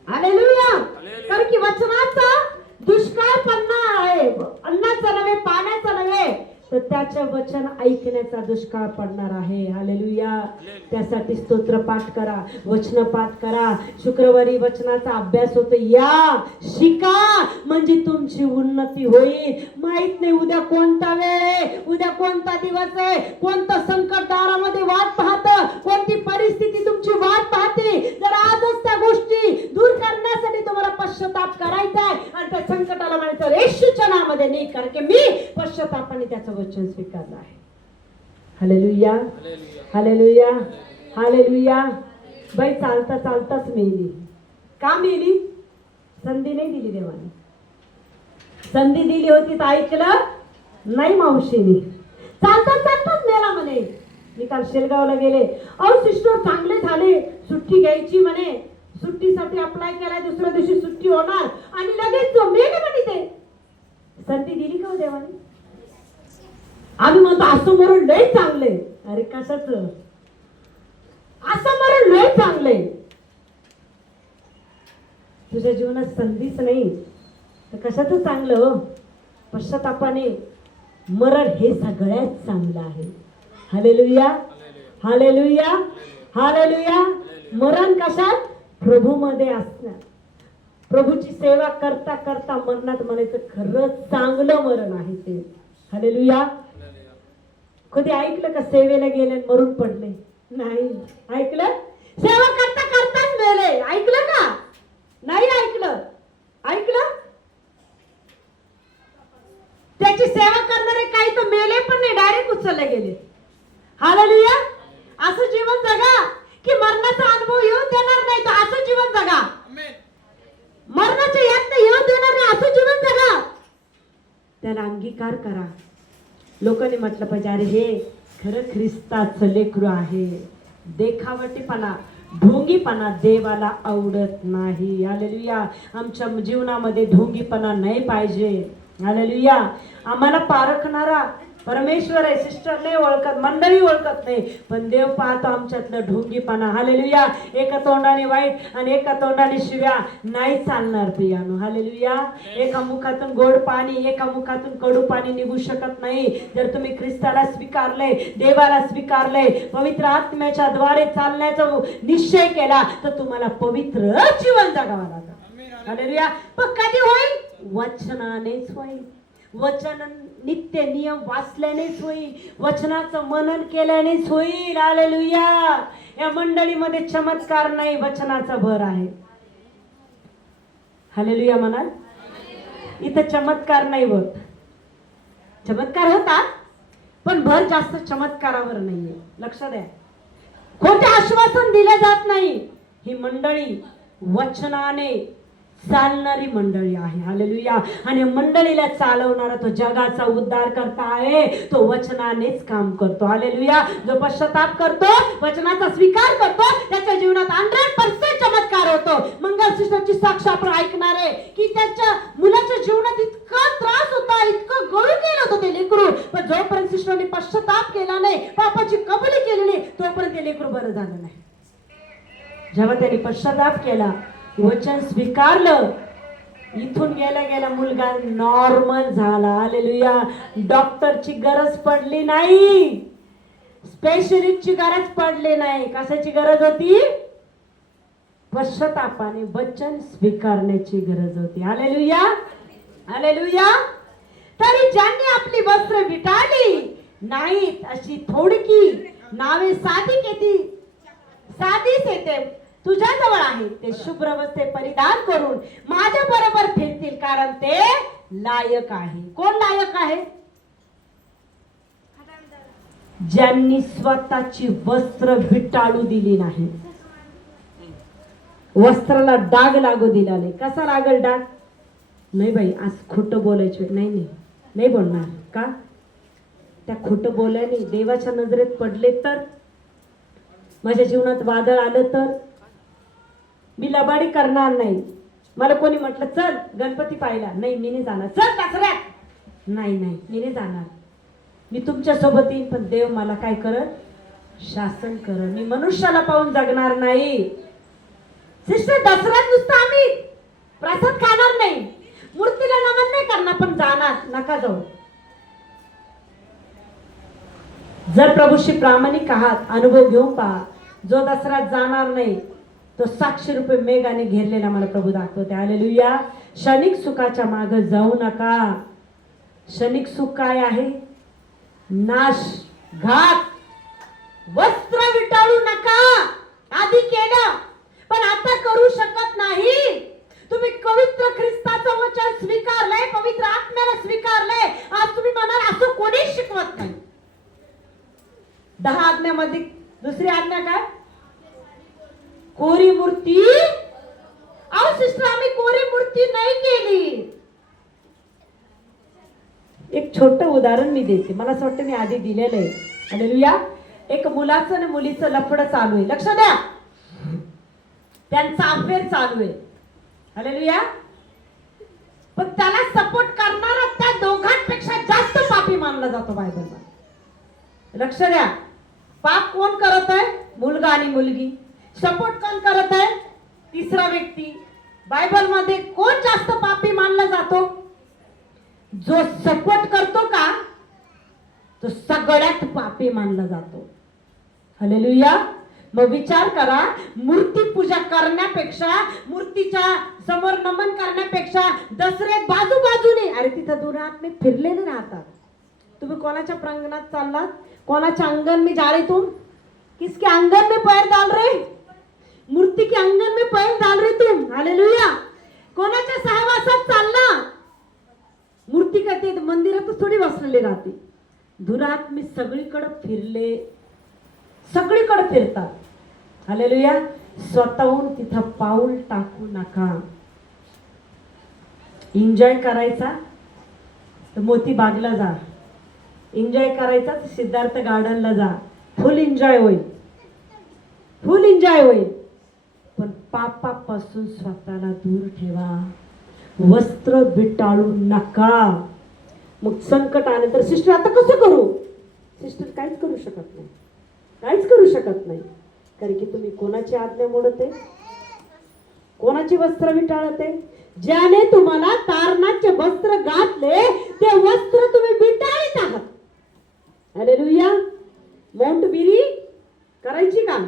हालेलुया. कारण की वचनाचा दुष्काळ पडणार आहे, अन्नाचा नव्हे, पाण्याचा नव्हे, तर त्याचे वचन ऐकण्याचा दुष्काळ पडणार आहे. हालेलुया. त्यासाठी स्तोत्र पाठ करा, वचन पाठ करा. शुक्रवारी वचनाचा अभ्यास होतो, या शिका, म्हणजे तुमची उन्नती होईल. माहित नाही उद्या कोणता वेळ आहे, उद्या कोणता दिवस आहे, कोणतं संकट दारामध्ये वाट पाहतं, कोणती परिस्थिती तुमची वाट पाहते. जर आजच त्या गोष्टी दूर करण्यासाठी तुम्हाला पश्चाताप करायचा आहे आणि त्या संकटाला म्हणायचं येशूच्या नावामध्ये नाही, कारण की मी पश्चातापाने त्याचं वचन स्वीकारलं आहे. हालेलुया. हालेलुया. हालेलुया. बाई चालता चालताच मेली. का मेली? संधी नाही दिली देवाने. संधी दिली होती तर ऐकलं नाही मावशीने. चालता चालताच मेला म्हणे. मी काल शेलगावला गेले, अहो सिस्टर चांगले झाले, सुट्टी घ्यायची म्हणे, सुट्टीसाठी अप्लाय केलाय, दुसऱ्या दिवशी सुट्टी होणार आणि लगेच जो मेले म्हणे. ते संधी दिली का हो देवाने? आम्ही म्हणतो असं मरण लय चांगले. अरे कशाच असं मरण लय चांगले? तुझ्या जीवनात संधीच नाही तर कशाच चांगलं हो? पश्चातापाने मरण हे सगळ्यात चांगलं आहे. हालेलुया. हालेलुया. हालेलुया. मरण कशात? प्रभू मध्ये असणार. प्रभूची सेवा करता करता मरणात म्हणायचं खरंच चांगलं मरण आहे ते. हालेलुया. कधी ऐकलं का सेवेला गेले मरून पडले? नाही ऐकलं. सेवा करता करताच मेले. ऐकलं का? नाही ऐकलं. ऐकलं? त्याची सेवा करणारे काही तर मेले पण नाही, डायरेक्ट उचलले गेले. हालेलुया. असं जीवन जगा की मरणाचा अनुभव येऊ देणार नाही, तर असं जीवन जगा. मरणाच्या यात येऊ देणार नाही असं जीवन जगा. त्याला अंगीकार करा. लोकांनी म्हटलं पाहिजे अरे हे खरं ख्रिस्ताचं लेकरू आहे. देखावटीपणा, ढोंगीपणा देवाला आवडत नाही. हालेलुया. आमच्या जीवनामध्ये ढोंगीपणा नाही पाहिजे. हालेलुया. आम्हाला पारखणारा परमेश्वर आहे. सिस्टर नाही ओळखत, मंडळी ओळखत नाही, पण देव पाहतो आमच्यातलं ढोंगीपणा. हालेलुया. एका तोंडाने वाईट आणि एका तोंडाने शिव्या नाही चालणार प्रियानो. हालेलुया. एका मुखातून गोड पाणी, एका मुखातून कडू पाणी निघू शकत नाही. जर तुम्ही ख्रिस्ताला स्वीकारले, देवाला स्वीकारले, पवित्र आत्म्याच्या द्वारे चालण्याचा निश्चय केला, तर तुम्हाला पवित्र जीवन जगावं लागेल. हालेलुया. पण कधी होईल? वचनानेच होईल. वचन नित्य नियम वाचल्यानेच होईल, वचनाचं मनन केल्यानेच होईल. हालेलुया. या मंडळीमध्ये चमत्कार नाही, वचनाचा भर आहे. हालेलुया म्हणा. इथं चमत्कार नाही होत. चमत्कार होतात पण भर जास्त चमत्कारावर नाहीये. लक्ष द्या. खोटे आश्वासन दिले जात नाही. ही मंडळी वचनाने चालणारी मंडळी आहे. हालेलुया. आणि मंडळीला चालवणारा तो जगाचा उद्धार करता आहे, तो वचनानेच काम करतो. हालेलुया. जो पश्चाताप करतो, वचनाचा स्वीकार करतो, त्याच्या जीवनात 100% चमत्कार होतो. मंगल सिस्टरची साक्ष आपण ऐकणार आहे की त्याच्या मुलाच्या जीवनात इतका त्रास होता, इतकं गळून गेलं होतं ते लेकरू, पण जोपर्यंत सिस्टरने पश्चाताप केला नाही, पापाची कबुली केली नाही, तोपर्यंत ते लेकरू बरं झालं नाही. जेव्हा त्यांनी पश्चाताप केला, वचन स्वीकारलं, इथून गेल्या गेल्या मुलगा नॉर्मल झाला. हालेलुया. डॉक्टरची गरज पडली नाही, स्पेशलिस्टची गरज पडली नाही. कशाची गरज होती? पश्चातापाने वचन स्वीकारण्याची गरज होती. हालेलुया. हालेलुया. तरी ज्यांनी आपली वस्त्र विटाळली नाहीत, अशी थोडकी नावे साधी केली, साधीच येते, तुझ्या जवळ आहे, ते शुभ्र वस्त्रे परिधान करून माझ्या बरोबर फिरतील, कारण ते लायक आहे. कोण लायक आहे? ज्यांनी स्वतःची वस्त्र विटाळू दिली नाही, वस्त्राला डाग लागू दिला नाही. कसा लागल डाग? नाही बाई आज खोटं बोलायचं नाही, नाही नाही बोलणार का? त्या खोटं बोलल्याने देवाच्या नजरेत पडले तर, माझ्या जीवनात वादळ आलं तर, मी लबाडी करणार नाही. मला कोणी म्हटलं चल गणपती पाहिला, नाही मी नाही जाणार. चल दसऱ्यात, नाही नाही मी नाही जाणार. मी तुमच्या सोबत येईन, पण देव मला काय करत, शासन करत. मी मनुष्याला पाहून जगणार नाही. सिस्टर, दसऱ्यात नुसतं आम्ही प्रसाद खाणार नाही, मूर्तीला नमन नाही करणार, पण जाणार. नका जाऊ. जर प्रभूशी प्रामाणिक आहात, अनुभव घेऊन पहा. जो दसऱ्यात जाणार नाही तो 700 रुपये मेघाने घेरलेला मला प्रभू दाखवते. हालेलुया. क्षणिक सुखाच्या मागे जाऊ नका. क्षणिक सुख काय आहे? नाश, घात. वस्त्र विटाळू नका. आधी केलं पण आता करू शकत नाही. तुम्ही पवित्र ख्रिस्ताचं वचन स्वीकारलंय, पवित्र आत्म्याला स्वीकारलंय. आज तुम्ही म्हणाल असं कोणी शिकवत नाही. 10 आज्ञामध्ये दुसरी आज्ञा काय? कोरी मूर्ती. अहो सिस्टर, आम्ही कोरी मूर्ती नाही केली. एक छोटं उदाहरण मी देते. मला असं वाटतं मी आधी दिलेलं आहे. हालेलुया. एक मुलाचं आणि मुलीचं लफडं चालू आहे. लक्ष द्या. त्यांचा अफेअर चालू आहे. हालेलुया. पण त्याला सपोर्ट करणारा त्या दोघांपेक्षा जास्त पापी मानला जातो बायबलला. लक्ष द्या. पाप कोण करत आहे? मुलगा आणि मुलगी. सपोर्ट कोण करत आहे? तिसरा व्यक्ती. बायबल मध्ये कोण जास्त पापी मानला जातो? जो सपोर्ट करतो का तो सगळ्यात पापी मानला जातो. हालेलुया. मग विचार करा, मूर्ती पूजा करण्यापेक्षा, मूर्तीच्या समोर नमन करण्यापेक्षा दसऱ्यात बाजूबाजूने, अरे तिथं दुरात फिरलेले राहतात. तुम्ही कोणाच्या प्रांगणात चाललात, कोणाच्या अंगण में जा रहे तुम, किसके आंगन में पैर डाल रहे, मूर्ति के आंगन में पैर डाल रहे तुम. हालेलुया. कोणाच्या सहवासात चालला. मूर्ती करते मंदिरातच थोडी बसलेली राहते. दुरात्मी सगळीकडे फिरले, सगळीकडे फिरतात. हालेलुया. स्वतःहून तिथं पाऊल टाकू नका. एन्जॉय करायचा तर मोती बागला जा. एन्जॉय करायचा तर सिद्धार्थ गार्डनला जा. फुल एन्जॉय होईल, फुल एन्जॉय होईल. पण पापापासून स्वतःला दूर ठेवा. वस्त्र बिटाळू नका. मग संकट आले तर सिस्टर आता कसं करू? सिस्टर काहीच करू शकत नाही, काहीच करू शकत नाही. कारण की तुम्ही कोणाची आज्ञा मोडते, कोणाची वस्त्र विटाळते? ज्याने तुम्हाला तारणाचे वस्त्र घातले ते वस्त्र तुम्ही विटाळीत आहात. हालेलुया. मौंटबिरी करायची का?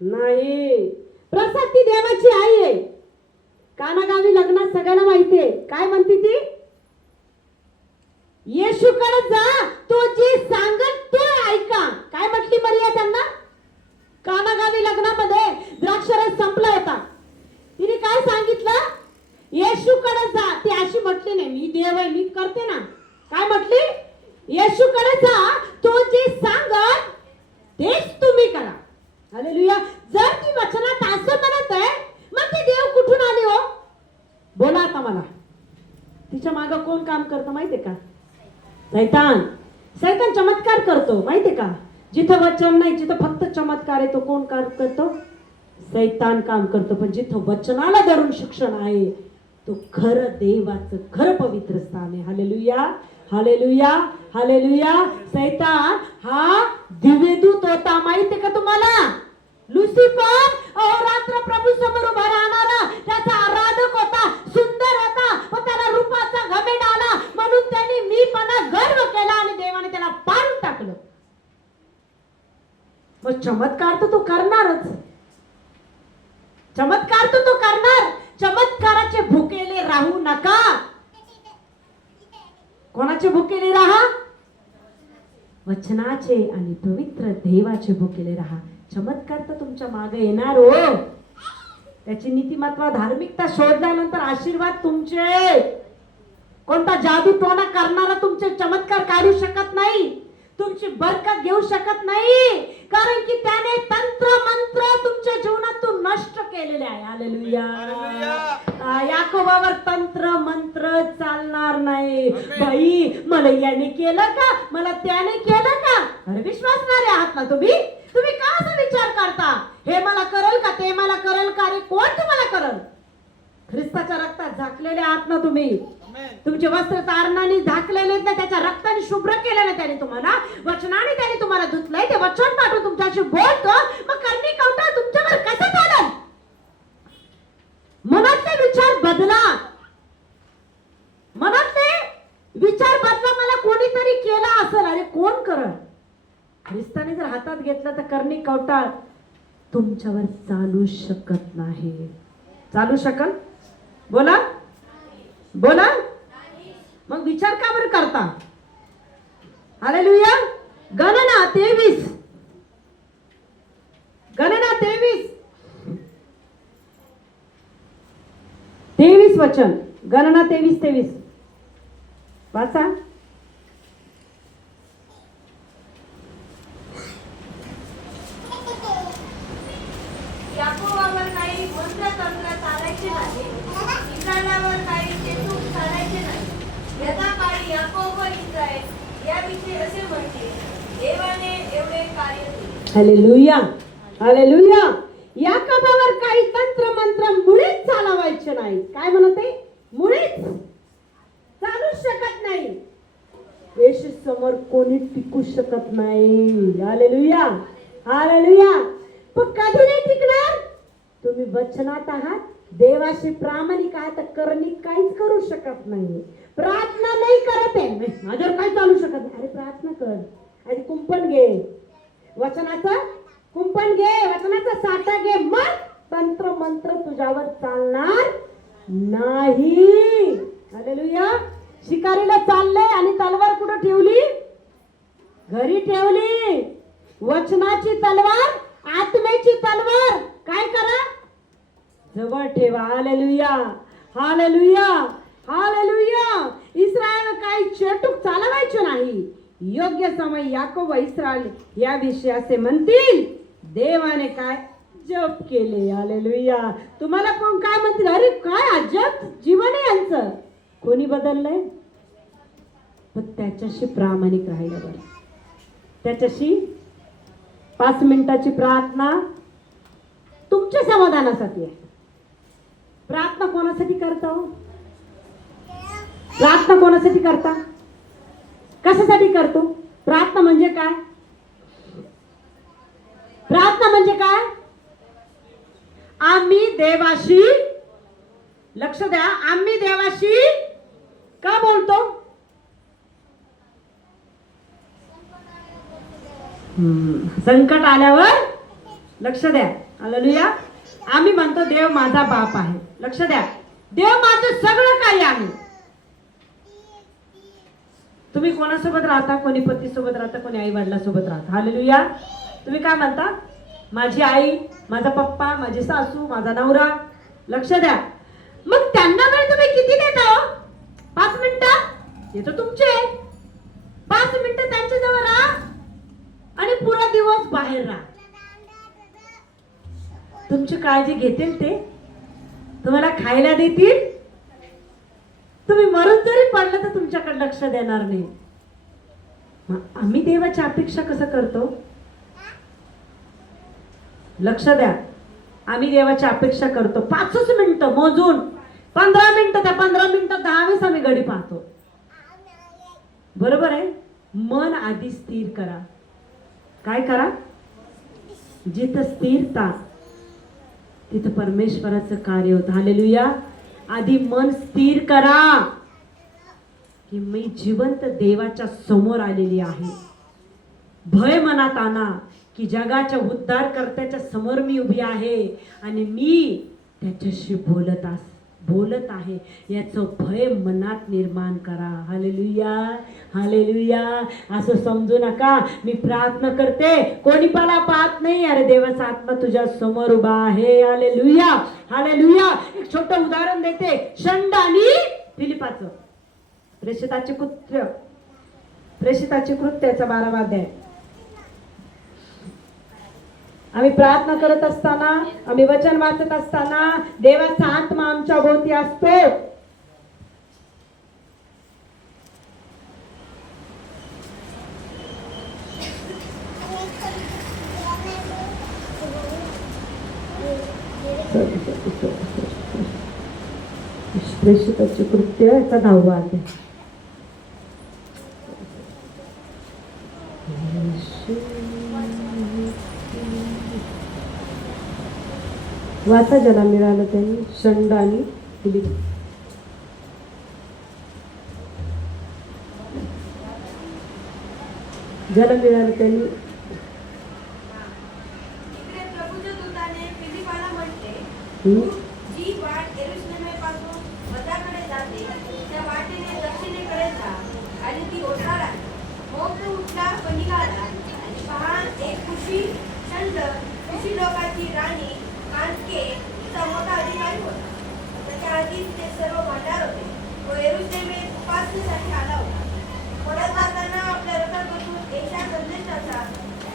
नाही. प्रसाद ती देवाची आई आहे. कानागावी लग्नात सगळ्यांना माहितीये. काय म्हणते ती? येशूकडे जा, तो जे सांगत तो ऐका. काय म्हटली मरिया त्यांना? कानागावी लग्नामध्ये द्राक्षरस संपला होता. तिने काय सांगितलं? येशूकडे जा. ती अशी म्हटली नाही मी देव आहे मी करते ना. काय म्हटली? येशूकडे जा, तो जे सांगत तेच तुम्ही करा. हालेलुया. जर ती वचनात असं म्हणत आहे, मग ती देव कुठून आली हो? बोला आता मला. तिच्या मागे कोण काम करतं माहितीये का? सैतान. सैतान चमत्कार करतो माहितीये का? जिथं वचन नाही, जिथं फक्त चमत्कार आहे, तो कोण काम करतो? सैतान काम करतो. पण जिथं वचनाला धरून शिक्षण आहे तो खरं देवाचं खरं पवित्र स्थान आहे. हालेलुया. हालेलुया. हालेलुया. सैतान हा दिव्यदूत होता माहितीये का तुम्हाला? लुसिफर अहोरात्र प्रभू समोर उभा राहणारा त्याचा आराधक होता, सुंदर होता, पण त्याला रूपाचा घमेंड आला म्हणून त्याने मीपणा गर्व केला आणि देवाने त्याला पाडून टाकलं. मग चमत्कार तर तो करणारच. चमत्कार तर तो करणार. चमत्काराचे भुकेले राहू नका. कोणाचे भुकेले राहा? वचनाचे आणि पवित्र देवाचे भुकेले राहा. चमत्कार तर तुमच्या मागे येणार हो. त्याची नीतिमत्व धार्मिकता शोधल्यानंतर आशीर्वाद तुमचे. कोणता जादू टोना करणारा तुमचे चमत्कार काढू शकत नाही, तुमची बरकत घेऊ शकत नाही. कारण की त्याने तंत्र मंत्र तुमच्या जीवनातून नष्ट केले. केलेले आहे. हालेलुया. याकोबावर तंत्र मंत्र चालणार नाही. बाई मला याने केलं का, मला त्याने केलं का, अरे विश्वासणारे आहात ना तुम्ही? तुम्ही का असा विचार करता, हे मला करल का, ते मला करल का, अरे कोण तुम्हाला करल? ख्रिस्ताच्या रक्तात झाकलेले आहात ना तुम्ही. तुमचे वस्त्र तारणाने झाकलेले आहेत ना, त्याच्या रक्ताने शुभ्र केलेलं त्याने तुम्हाला, वचनाने त्याने तुम्हाला धुतलंय. ते वचन पाठवून तुमच्याशी बोलतो, मग करणी कवटा तुमच्यावर कसं चालेल? मनातले विचार बदला, मनातले विचार बदला. मला कोणीतरी केला असेल, अरे कोण करल? ख्रिस्ताने जर हातात घेतलं तर करणी कवटाळ तुमच्यावर चालू शकत नाही. चालू शकल? बोला बोला. मग विचार का बरं करता? हालेलुया. गणना 23, गणना 23 वचन, गणना 23 वाचा. याकोबावर काही मंत्रतंत्र चालायचे नाही, इस्रायलावर काही चेतूक चालायचे नाही. यथा काळी याकोब व इस्रायल याविषयी असे म्हणते, देवाने एवढे कार्य केले. हालेलुया. हालेलुया. याकोबावर काही तंत्र मंत्र मुळीच चालवायचे नाही. काय म्हणते? मुळीच चालू शकत नाही. येशू समोर कोणी टिकू शकत नाही. हालेलुया. हालेलुया. पण कधी नाही टिकणार? तुम्ही वचनात आहात, देवाशी प्रामाणिक आहात, तर करणी काहीच करू शकत नाही. प्रार्थना नाही करत आहे, माझ्यावर काय चालू शकत नाही. अरे प्रार्थना कर, आणि कुंपण घे, वचनाचं कुंपण घे, वचनाचा साठा घे, मग तंत्र मंत्र तुझ्यावर चालणार नाही. हालेलुया. शिकारीला चाललंय आणि तलवार कुठं ठेवली? घरी ठेवली. वचनाची तलवार, आत्म्याची तलवार काय करा? जवळ ठेवा. हालेलुया. हालेलुया. हालेलुया. इस्रायल काही चेटूक चालवायचे नाही. योग्य समय याकोब व इस्रायल याविषयी असे म्हणतील, देवाने काय जप केले. हालेलुया. तुम्हाला कोण काय म्हणतील? अरे काय अजब जीवन आहे यांचं. कोणी बदललंय? पण त्याच्याशी प्रामाणिक राहिलं बरं. त्याच्याशी 5 मिनिटाची प्रार्थना तुमच्या समाधानासाठी आहे. प्रार्थना कोणासाठी करता? प्रार्थना कोणासाठी करता? कशासाठी करतो? प्रार्थना म्हणजे काय? प्रार्थना म्हणजे काय? आम्ही देवाशी, लक्ष द्या, आम्ही देवाशी का बोलतो? संकट आल्यावर, लक्ष द्या. हालेलुया. आम्ही म्हणतो देव माझा बाप आहे. लक्ष द्या, देव माझं सगळं काही आहे. तुम्ही कोणासोबत राहता? कोणी पती सोबत राहता, कोणी आई वडिलांसोबत राहता. हालेलुया. तुम्ही काय म्हणता? माझी आई, माझा पप्पा, माझी सासू, माझा नवरा. लक्ष द्या. मग त्यांना वेळ तुम्ही किती देता हो? 5 मिनिटं? ते तर तुमचे. 5 मिनिटं त्यांच्या जवळ राहा आणि पुरा दिवस बाहेर राहा. तुमची काळजी घेतील ते, तुम्हाला खायला देतील. तुम्ही मरून जरी पडलं तर तुमच्याकडे लक्ष देणार नाही. आम्ही देवाची अपेक्षा कसं करतो? लक्ष द्या. आम्ही देवाची अपेक्षा करतो 5 मिनिटं मोजून, 15 मिनिटं, त्या 15 मिनिटात 10 वेळेस आम्ही घडी पाहतो. बरोबर आहे. मन आधी स्थिर करा. काय करा? जिथं स्थिरता तिथं परमेश्वराचं कार्य होतं. हालेलुया. आधी मन स्थिर करा की मी जिवंत देवाच्या समोर आलेली आहे. भय मनात आणा की जगाच्या उद्धारकर्त्याच्या समोर मी उभी आहे आणि मी त्याच्याशी बोलत आहे, याचं भय मनात निर्माण करा. हालेलुया. हालेलुया. असं समजू नका मी प्रार्थना करते, कोणी मला पाहत नाही. अरे देवाचा आत्मा तुझ्या समोर उभा आहे. हालेलुया. हालेलुया. एक छोटं उदाहरण देते. षंड आणि फिलिपाचं. प्रेषिताचे कृत्याचा 12वा अध्याय. आम्ही प्रार्थना करत असताना, आम्ही वचन वाचत असताना देवाचा आत्मा आमच्या भोवती असतो. प्रेषिताचे कृत्य याचा 10वा अध्याय. वाचा ज्याला मिळालं त्यांनी षंड आणि फिलिप. ज्याला मिळालं त्यांनी इकडे प्रभूच्या दूताने फिलिपाला म्हटले, जी वाट यरूशलेमेपासून मधाकडे जाते त्या वाटेने दक्षिणेकडे जा आणि ती ओठार आहे. मग तो उठला व निघाला आणि पहा एक कुशी लोकांची राणी कांतके तिचा मोठा अधिकारी होता. त्याच्या आधीच ते सर्व भांडार होते. तो यरूशलेमेत उपासनेसाठी आला होता. परत जाताना आपल्या रथात बसून एका संदेशाचा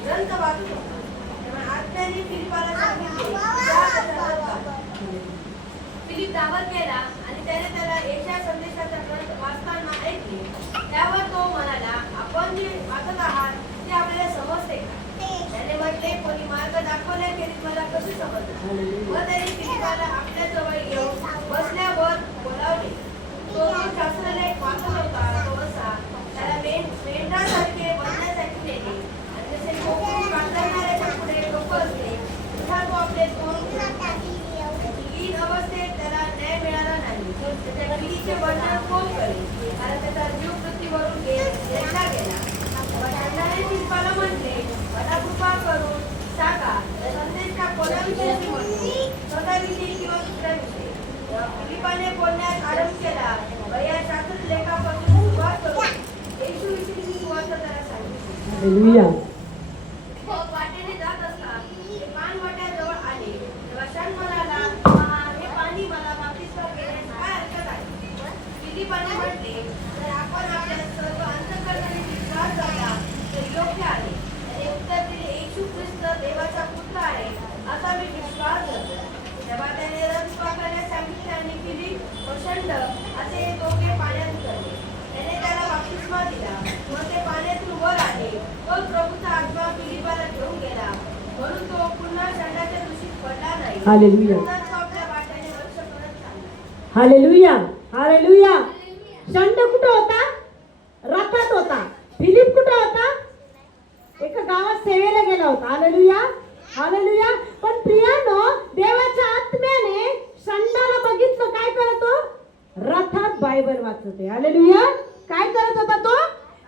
ग्रंथ वाचत होता. तेव्हा आत्म्याने फिलिपाला सांगितले, जा त्याचा रथ वाच. फिलिप धावत गेला आणि त्याला एका संदेशाचा ग्रंथ वाचताना ऐकले. त्यावर तो म्हणाला, आपण जे वाचत आहात ते आपल्याला समजते का? त्याने म्हटले, कोणी मार्ग दाखवल्याखेरीज मला कसे समजणार? व त्याने फिलिपाला आपल्या जवळ येऊन बसल्यावर बोलावले. तो शास्त्रलेख वाचत होता तो असा. त्याला मेंढरासारखे बनण्यासाठी नेले आणि जसे कोकण कातरणाऱ्याच्या पुढे डोकं असते तसा तो आपले तोंड हीन अवस्थेत त्याला न्याय मिळाला नाही. त्याच्या पिढीचे वर्णन कोण करेल? कारण त्याचा जीव पृथ्वीवरून घेतला गेला. षंडाने फिलिपाला म्हटले, मला कृपा करून सांगा, या संदेशा कोणाविषयी म्हणतो? स्वतःविषयी किंवा दुसऱ्याविषयी? फिलिपाने बोलण्यास आरंभ केला व या शास्त्रलेखापासून सुरुवात करून येशूविषयीची सुवार्ता त्याला सांगितली. हालेलुया. वाटेने जात असता ते पाणवाट्याजवळ आले. तेव्हा षंड म्हणाला, पहा, हे पाणी मला बाप्तिस्मा घेण्यास काय हरकत आहे? फिलिपाने म्हटले, जर आपण आपल्या सर्व अंतःकरणाने विश्वास धरला तर योग्य आहे. त्याने उत्तर दिले, येशू ख्रिस्त देवाचा पुत्र आहे असा मी विश्वास धरतो. तेव्हा त्याने रथ पकडण्यास सांगितले आणि फिलिप व षंड असे हे दोघे पाण्यात उतरले. त्याने त्याला बाप्तिस्मा दिला. मग ते पाण्यातून वर आले. मग प्रभूचा आत्मा फिलिपाला घेऊन गेला. म्हणून तो पुन्हा षंडाच्या दूषित पडला नाही. हालेलुया. पुन्हा तो आपल्या वाटेने वर्ष करत चालला. हालेलुया. हालेलुया. षंड कुठं होता? रथात होता. फिलिप कुठं होता? एका गावात सेवेला गेला होता. हालेलुया. हालेलुया. पण प्रियानो, देवाच्या आत्म्याने षंडाला बघितलं काय करत हो? रथात बायबल वाचत आहे. हालेलुया. काय करत होता तो?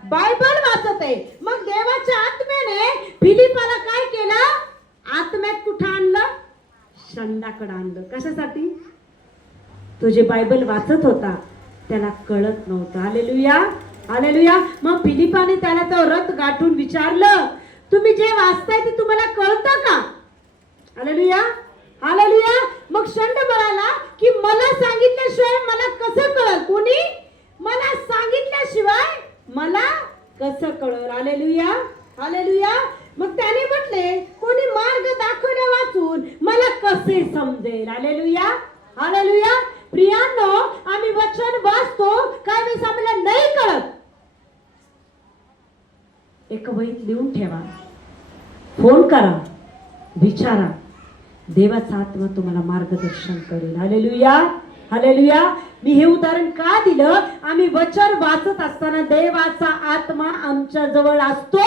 बायबल वाचत आहे. मग देवाच्या आत्म्याने फिलिपाला काय केलं? आत्म्यात कुठं आणलं? षंडाकडे आणलं. कशासाठी? तो जे बायबल वाचत होता त्याला कळत नव्हतं. हालेलुया. हालेलुया. मग फिलिपाने त्याला तो रथ गाठून विचारलं, तुम्ही जे वाचताय ते तुम्हाला कळतं का? हालेलुया. हालेलुया. मग षंड म्हणाला की मला सांगितल्याशिवाय मला कसं कळल? कोणी मला सांगितल्याशिवाय मला कसं कळल? हालेलुया. हालेलुया. मग त्याने म्हटले, कोणी मार्ग दाखवल्या वाचून मला कसे समजेल? हालेलुया. हालेलुया. प्रियांनो, आम्ही वचन वाचतो, काय वेळेस आम्हाला नाही कळत. एक वहीत लिहून ठेवा, फोन करा, विचारा. देवाचा आत्मा तुम्हाला मार्गदर्शन करेल. हालेलुया. हालेलुया. मी हे उदाहरण का दिलं? आम्ही वचन वाचत असताना देवाचा आत्मा आमच्या जवळ असतो.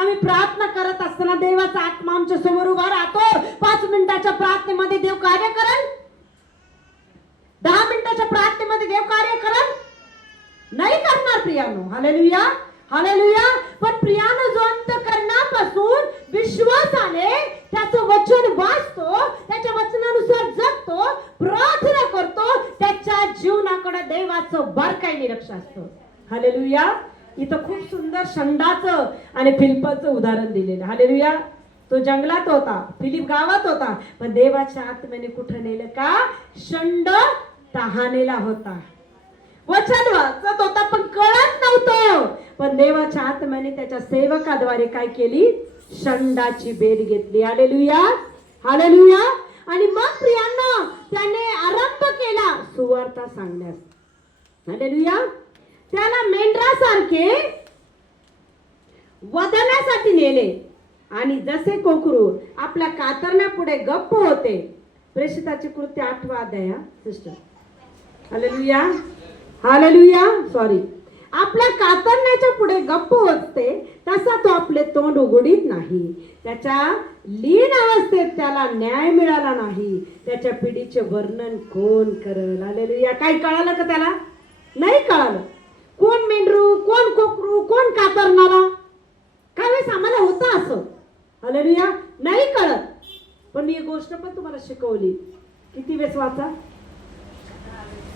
आम्ही प्रार्थना करत असताना देवाचा आत्मा आमच्या समोर उभा राहतो. 5 मिनिटाच्या प्रार्थनेमध्ये देव कार्य करेल? 10 मिनिटाच्या प्रार्थनेमध्ये देव कार्य करेल? नाही करणार प्रियानो. हालेलुया. हालेलुया. पण प्रियानो, जो अंतःकरणापासून विश्वासाने त्याचं वचन वाचतो, त्याच्या वचनानुसार जगतो, प्रार्थना करतो, त्याच्या जीवनाकडे देवाचं बारकाईने निरीक्षण असतं. हालेलुया. इथं खूप सुंदर षंडाचं आणि फिलिपाचं उदाहरण दिलेलं. हालेलुया. तो जंगलात होता, फिलिप गावात होता, पण देवाच्या आत्म्याने कुठं नेलं का? षंड तहानेला होता. वचन वाचत होता पण कळत नव्हतं. पण देवाच्या आत्म्याने त्याच्या सेवकाद्वारे काय केली? शंडाची बेट घेतली. Hallelujah, hallelujah. आणि मग प्रियांनो त्याने आरंभ केला सुवार्ता सांगण्यास. हालेलुया. त्याला मेंढरासारखे वधण्यासाठी नेले आणि जसे कोकरू आपल्या कातरण्यापुढे गप्प होते. प्रेषिताचे कृत्य 8वा अध्याय सिस्टर. Hallelujah, hallelujah. सॉरी. आपल्या कातरण्याच्या पुढे गप्प होते तसा तो आपले तोंड उघडीत नाही. त्याच्या लीन अवस्थेत त्याला न्याय मिळाला नाही. त्याच्या पिढीचे वर्णन कोण करल. हालेलुया. काही कळालं का त्याला? नाही कळालं. कोण मेंढरू, कोण कोकरू, कोण कातरणारा? काही वेळेस आम्हाला होतं असं. हालेलुया. नाही कळत. पण मी एक गोष्ट पण तुम्हाला शिकवली. किती वेळेस वाचा?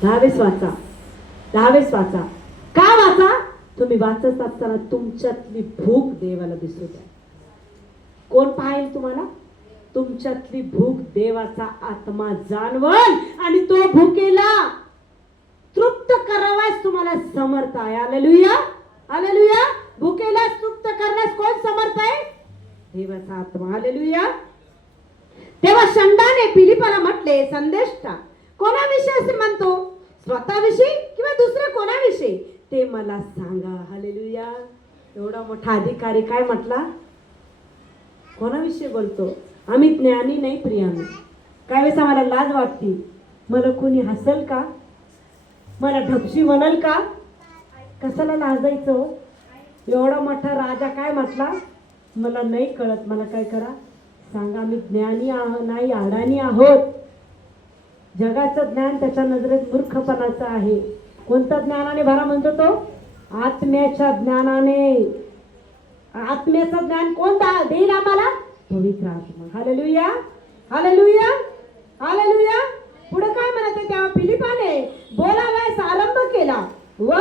10 वेळेस वाचा. 10 वेळेस वाचा. का वाचा? तुम्ही वाचत असताना तुमच्यातली भूक देवाला दिसू द्या. कोण पाहिल तुम्हाला? तुमच्यातली भूक देवाचा आत्मा जाणवल आणि तो भूकेला तृप्त करावास तुम्हाला समर्थ आहे. Hallelujah, hallelujah. भूकेला तृप्त करण्यास कोण समर्थ आहे? देवाचा आत्मा. हालेलुया. तेव्हा शंडाने फिलिपाला म्हटले, संदेश टाक. कोणाविषयी असे म्हणतो? स्वतःविषयी किंवा दुसऱ्या कोणाविषयी ते मला सांगा. हालेलुया. एवढा मोठा अधिकारी काय म्हटला? कोणाविषयी बोलतो? आम्ही ज्ञानी नाही प्रियांनो. काय वेळेस आम्हाला लाज वाटते. मला कोणी हसल का? मला ढपशी म्हणाल का? कशाला लाजायचं? एवढा मोठा राजा काय म्हटला? मला नाही कळत, मला काय करा सांगा. आम्ही ज्ञानी नाही, अडाणी आहोत. जगाचं ज्ञान त्याच्या नजरेत मूर्खपणाचं आहे. कोणत्या ज्ञानाने भरा म्हणतो तो? आत्म्याच्या ज्ञानाने. आत्म्याचं ज्ञान कोण देईल आम्हाला? पवित्र आत्मा. Hallelujah, hallelujah, hallelujah. पुढे काय म्हणते? तेव्हा फिलिपाने बोलावयास आरंभ केला व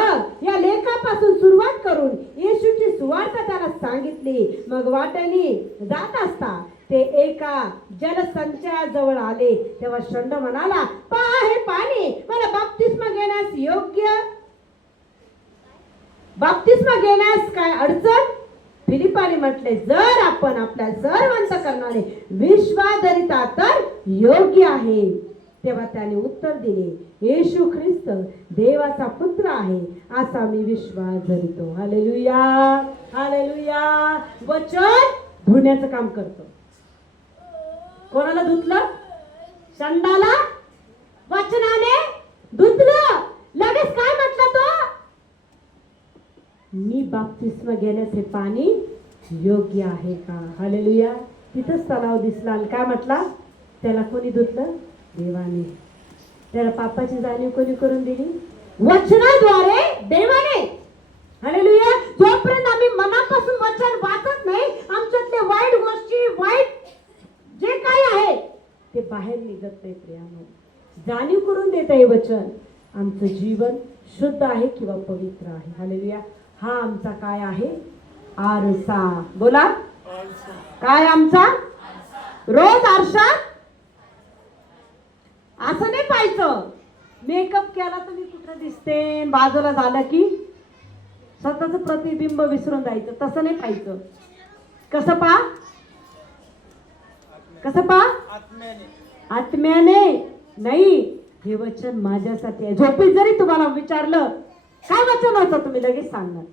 या लेखापासून सुरुवात करून येशूची सुवार्ता त्याला सांगितली. मग वाटेने जात असता ते एका जलसंचयाजवळ आले. तेव्हा शंड म्हणाला, पहा हे पाणी मला बाप्तिस्मा घेण्यास योग्य. बाप्तिस्मा घेण्यास काय अडचण? फिलिपाने म्हटले, जर आपण आपल्या सर्वांचा करणारे विश्वास धरिता तर योग्य आहे. तेव्हा त्याने उत्तर दिले, येशू ख्रिस्त देवाचा पुत्र आहे असा मी विश्वास धरितो. Hallelujah, hallelujah. वचन धुण्याचं काम करतो. कोणाला धुतलं? शंडाला वचनाने धुतलं. लगेच काय म्हटलं तो? मी बाप्तिस्मा घेण्यास हे पाणी योग्य आहे का? हालेलुया. तिथंच तलाव दिसला. आणि काय म्हटला? त्याला कोणी धुतलं? देवाने. त्याला पापाची जाणीव कोणी करून दिली? वचनाद्वारे, देवाने. हालेलुया. जोपर्यंत आम्ही मनापासून वचन वाचत नाही, आमच्यातले वाईट गोष्टी, वाईट जे काही आहे ते बाहेर निघत नाही प्रियानो. जाणीव करून देत आहे वचन. आमचं जीवन शुद्ध आहे किंवा पवित्र आहे. हालेलुया. हा आमचा काय आहे? आरसा. बोला. काय आमचा? रोज आरशात असं नाही पाहायचं. मेकअप केला तर मी कुठं दिसते, बाजूला झालं की स्वतःच प्रतिबिंब विसरून जायचं. तसं नाही पाहायचं. कसं पहा? कसं पहा? आत्म्याने. नाही, हे वचन माझ्यासाठी आहे. झोपेत जरी तुम्हाला विचारलं काय वचन होतं, तुम्ही लगेच सांगणार.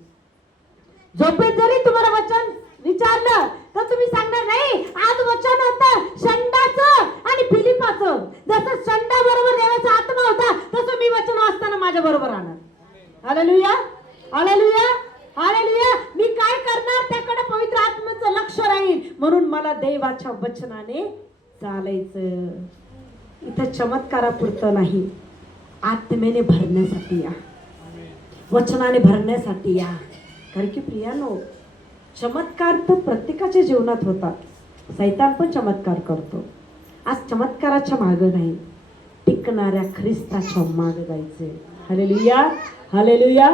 झोपेत जरी तुम्हाला वचन विचारलं तर तुम्ही सांगणार नाही, आज वचन होतं शंडाचं आणि फिलिपाचं. जसं शंडा बरोबर देवाचा आत्मा होता तसं मी वचन वाचताना माझ्या बरोबर राहणार. Hallelujah, hallelujah, hallelujah. मी काय करणार? त्याकडे पवित्र आत्म्याचं लक्ष राहील. म्हणून मला देवाच्या वचनाने चालायचं. इथं चमत्कारापुरतं नाही, आत्म्याने भरण्यासाठी या, वचनाने भरण्यासाठी या. कारण की प्रियानो, चमत्कार तर प्रत्येकाच्या जीवनात होतात. सैतान पण चमत्कार करतो. आज चमत्काराच्या मागं नाही, टिकणाऱ्या ख्रिस्ताच्या मागं जायचे. Hallelujah, hallelujah.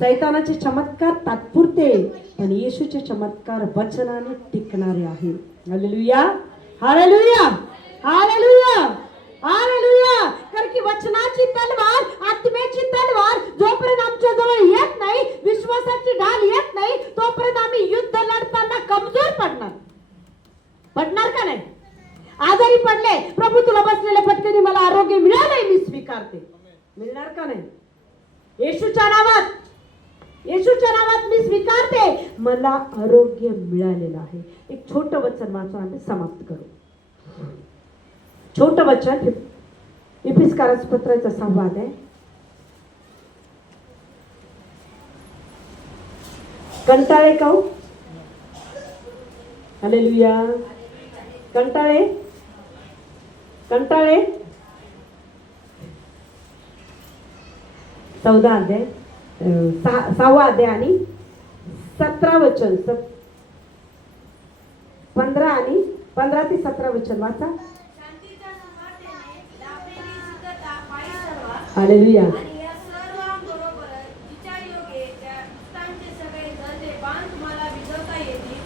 सैतानाचे चमत्कार तात्पुरते, पण येशूचे चमत्कार वचनाने टिकणारे आहे. Hallelujah, hallelujah, hallelujah. हालेलुया. कारण की वचनाची तलवार, आत्म्याची तलवार जोपर्यंत आमच्या जवळ येत नाही, विश्वासाची ढाल येत नाही, तोपर्यंत आम्ही युद्ध लढताना कमजोर पडणार का नाही? आजारी पडले, प्रभू तुला बसलेल्या फटकेने मला आरोग्य मिळालंय, मी स्वीकारते. मिळणार का नाही? येशूच्या नावात मी स्वीकारते, मला आरोग्य मिळालेलं आहे. एक छोटं वचन वाचून आम्ही समाप्त करू. छोटं वचन, इफिसकारास पत्राचा 6वा अध्याय. कंटाळे का हो? हालेलुया. कंटाळे 14 अध्याय, 6वा अध्याय आणि 17 वचन, 15 ते 17 वचन वाचा. शांतीच्या सुवार्तेने लाभलेली सिद्धता पायी सर्वा हालेलुया. आणि या सर्वांबरोबरच जिच्या योगे त्या दुष्टांचे सगळे जळते बाण तुम्हाला विझवता येतील,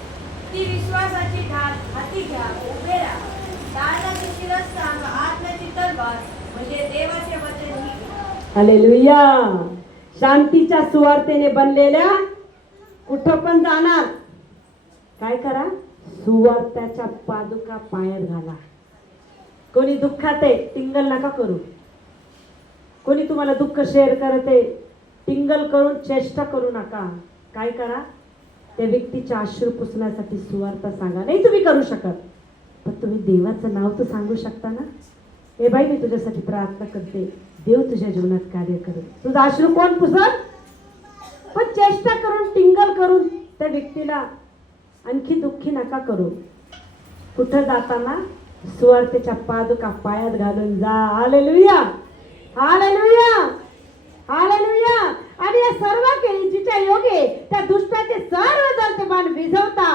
ती विश्वासाची ढाल हाती घ्या, उभे राहा. दाढाची शिरस्त्राण व आत्म्याची तलवार म्हणजे देवाचे वचन ही घ्या. हालेलुया. शांतीच्या सुवार्तेने बनलेल्या कुठं पण जाणार, काय करा? सुवार्त्याच्या पादुका पायात घाला. कोणी दुःखात आहे, टिंगल नका करू. कोणी तुम्हाला दुःख शेअर करत आहे, टिंगल करून चेष्टा करू नका. काय करा? त्या व्यक्तीच्या अश्रू पुसण्यासाठी सुवार्ता सांगा. नाही तुम्ही करू शकत, पण तुम्ही देवाचं नाव तर सांगू शकता ना. ए बाई, मी तुझ्यासाठी प्रार्थना करते, देव तुझ्या जीवनात कार्य करेल. तुझा अश्रू कोण पुसत? पण चेष्टा करून, टिंगल करून त्या व्यक्तीला आणखी दुःखी नका करू. कुठं जाताना सुवार्तेच्या पादुका पायात घालून जा. Hallelujah, hallelujah, hallelujah. आणि या सर्व केली जिच्या योगे त्या दुष्टाचे सर्व जळते बाण विझवता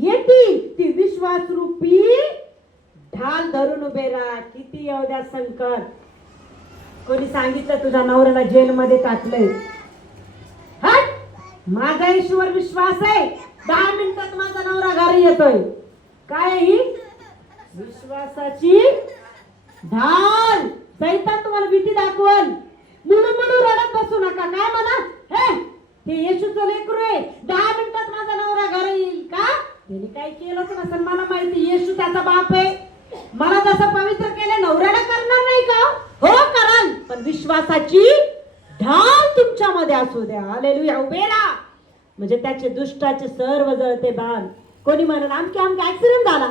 येतील, ती विश्वासरूपी ढाल धरून उभे राहा. किती येऊ द्या संकट. कोणी सांगितलं तुझ्या नवऱ्याला जेलमध्ये टाकलंय, हट, माझा येशूवर विश्वास आहे, 10 मिनिटात माझा नवरा घरी येतोय. काय ही विश्वासाची ढाल. सैतान तुम्हाला भीती दाखवल. मुळू रडत बसू नका. काय म्हणा? हे येशूचं लेकरू आहे, 10 मिनिटात माझा नवरा घरी येईल का? त्याने काय केलंच नसेल, मला माहिती. येशू त्याचा बाप आहे. मला जसं पवित्र केलं नवऱ्याला करणार नाही का? हो कराल, पण विश्वासाची ढाल तुमच्यामध्ये असू द्या. हालेलुया. उभे राहा. म्हणजे त्याचे दुष्टाचे सर्व जळते बाण. कोणी म्हणेल आमका ऍक्सिडेंट झाला,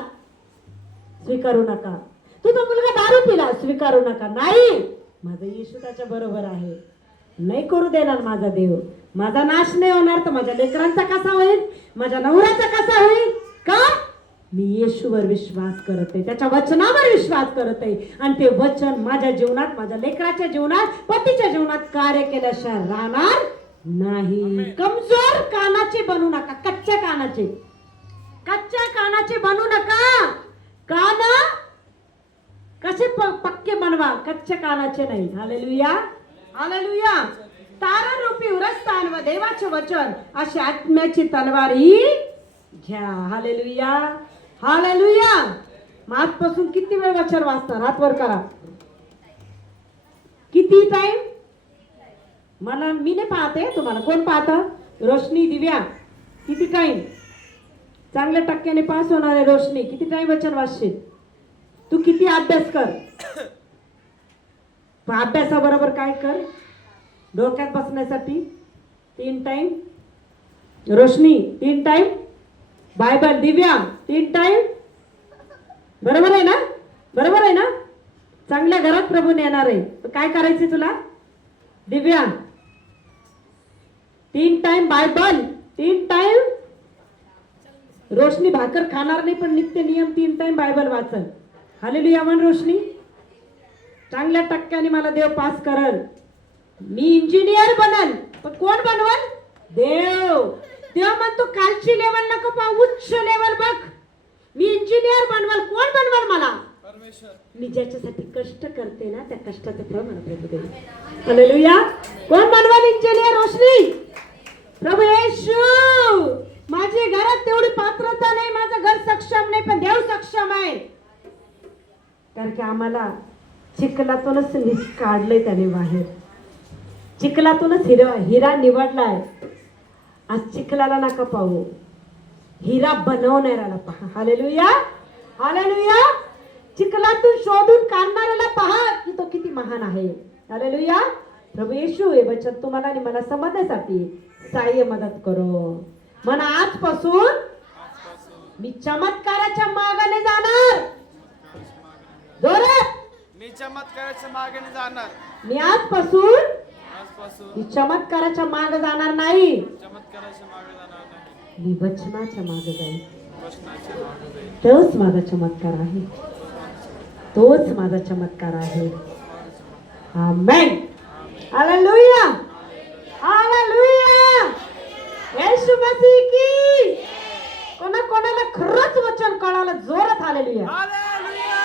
स्वीकारू नका. तुझा मुलगा दारू पिला, स्वीकारू नका. नाही, माझा येशू त्याच्या बरोबर आहे. नाही करू देणार माझा देव. माझा नाश नाही होणार, तर माझ्या लेकरांचा कसा होईल, माझ्या नवऱ्याचा कसा होईल? का? मी येशूवर विश्वास करत आहे, त्याच्या वचनावर विश्वास करत आहे. आणि ते वचन माझ्या जीवनात, माझ्या लेकराच्या जीवनात, पतीच्या जीवनात कार्य केल्याशिवाय राहणार नाही. कमजोर कानाचे बनू नका. कच्च्या कानाचे बनू नका. कान कसे पक्के बनवा, कच्च्या कानाचे नाही. Hallelujah, hallelujah. तारारूपी उरस्थान व देवाचे वचन अशी आत्म्याची तलवार ही घ्या. Hallelujah, hallelujah. आजपासून किती वेळ वचन वाचणार? हात वर करा. किती टाइम? मला मी नाही पाहते, तुम्हाला कोण पाहतं? रोशनी, दिव्या, किती टाइम? चांगल्या टक्क्याने पास होणार आहे रोशनी. किती टाइम वचन वाचशील? तू किती अभ्यास कर. अभ्यासाबरोबर काय कर? डोक्यात बसण्यासाठी 3 टाइम. रोशनी 3 टाइम. बायबल. दिव्या 3 टाइम. बरोबर आहे ना? बरोबर आहे ना? चांगल्या घरात प्रभू येणार आहे. काय करायचे तुला? दिव्या 3 टाइम बायबल, 3 टाइम. रोशनी भाकर खाणार नाही, पण नित्य नियम 3 टाइम बायबल वाचन. हालेलुया म्हण रोशनी. चांगल्या टक्क्याने मला देव पास करल. मी इंजिनियर बनल, पण कोण बनवल? देव. देव म्हणतो खालची लेवल नको पाहू, उच्च लेवल बघ. मी इंजिनियर बनवल. कोण बनवल मला? परमेश्वर. मी ज्याच्यासाठी कष्ट करते ना, त्या कष्टाचं फळ मला प्रभू देईल. हालेलुया. कोण बनवल इंजिनियर? रोशनी. प्रभू येशू. माझ्या घरात तेवढी पात्रता नाही, माझं घर सक्षम नाही, पण देव सक्षम आहे. कारण की आम्हाला चिखलातूनच काढलंय त्याने बाहेर. चिखलातूनच हिरा निवडलाय. आज चिखलाला नका पाहू, हिरा बनवणाऱ्याला पहा. Hallelujah, hallelujah. चिखलातून शोधून काढणाऱ्याला पहा की तो किती महान आहे. हालेलुया. प्रभू येशू हे वचन तुम्हाला आणि मला समजण्यासाठी सहाय्य मदत करो. म्हणा आजपासून मी चमत्काराच्या मागाने जाणार. जोरात, मी चमत्काराच्या मागेने जाणार. मी आजपासून आजपासून मी चमत्काराच्या मागे जाणार नाही. चमत्काराच्या मागे जाणार नाही. मी वचनाच्या मागे जाईल. वचनाच्या मागे जाईल. तोच माझा चमत्कार आहे. तोच माझा चमत्कार आहे. आमेन. Hallelujah, hallelujah. येशू मसीह की. कोणाला खरंच वचन कळालं जोरात हालेलुया. हालेलुया.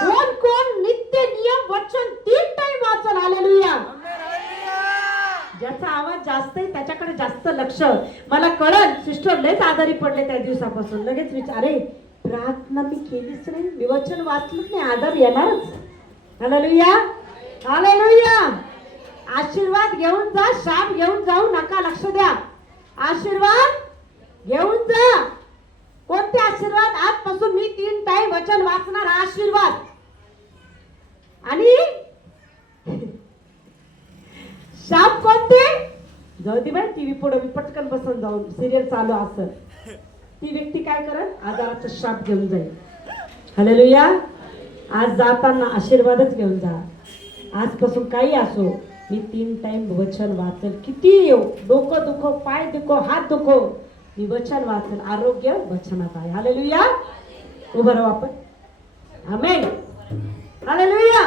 कोण कोण नित्य नियम वचन 3 टाइम वाचन. हालेलुया. आमेन. हालेलुया. ज्याचा आवाज जास्त आहे त्याच्याकडे जास्त लक्ष. मला कळलं सिस्टर लयच आजारी पडले त्या दिवसापासून. लगेच विचारे प्रार्थना मी केलीच नाही, मी वचन वाचलंच नाही, आजार येणारच. Hallelujah, hallelujah. आशीर्वाद घेऊन जा, शाप घेऊन जाऊ नका. लक्ष द्या. आशीर्वाद घेऊन जा. कोणते आशीर्वाद? आजपासून मी 3 टाइम वचन वाचणार. आशीर्वाद. आणि शाप कोणते? जाऊ दे बाई, टीव्ही पुढे मी पटकन बसून जाऊन सिरियल चालू असं ती व्यक्ती काय करत? आजाराचा शाप घेऊन जाईल. हालेलुया. आज जाताना आशीर्वादच घेऊन जा. आजपासून काही असो मी 3 टाइम वचन वाचेल. किती येऊ, डोकं दुखो, पाय दुखो, हात दुखो, मी वचन वाचेल. आरोग्य वचनात आहे. हालेलुया. उभं राहू आपण. आमेन. हालेलुया.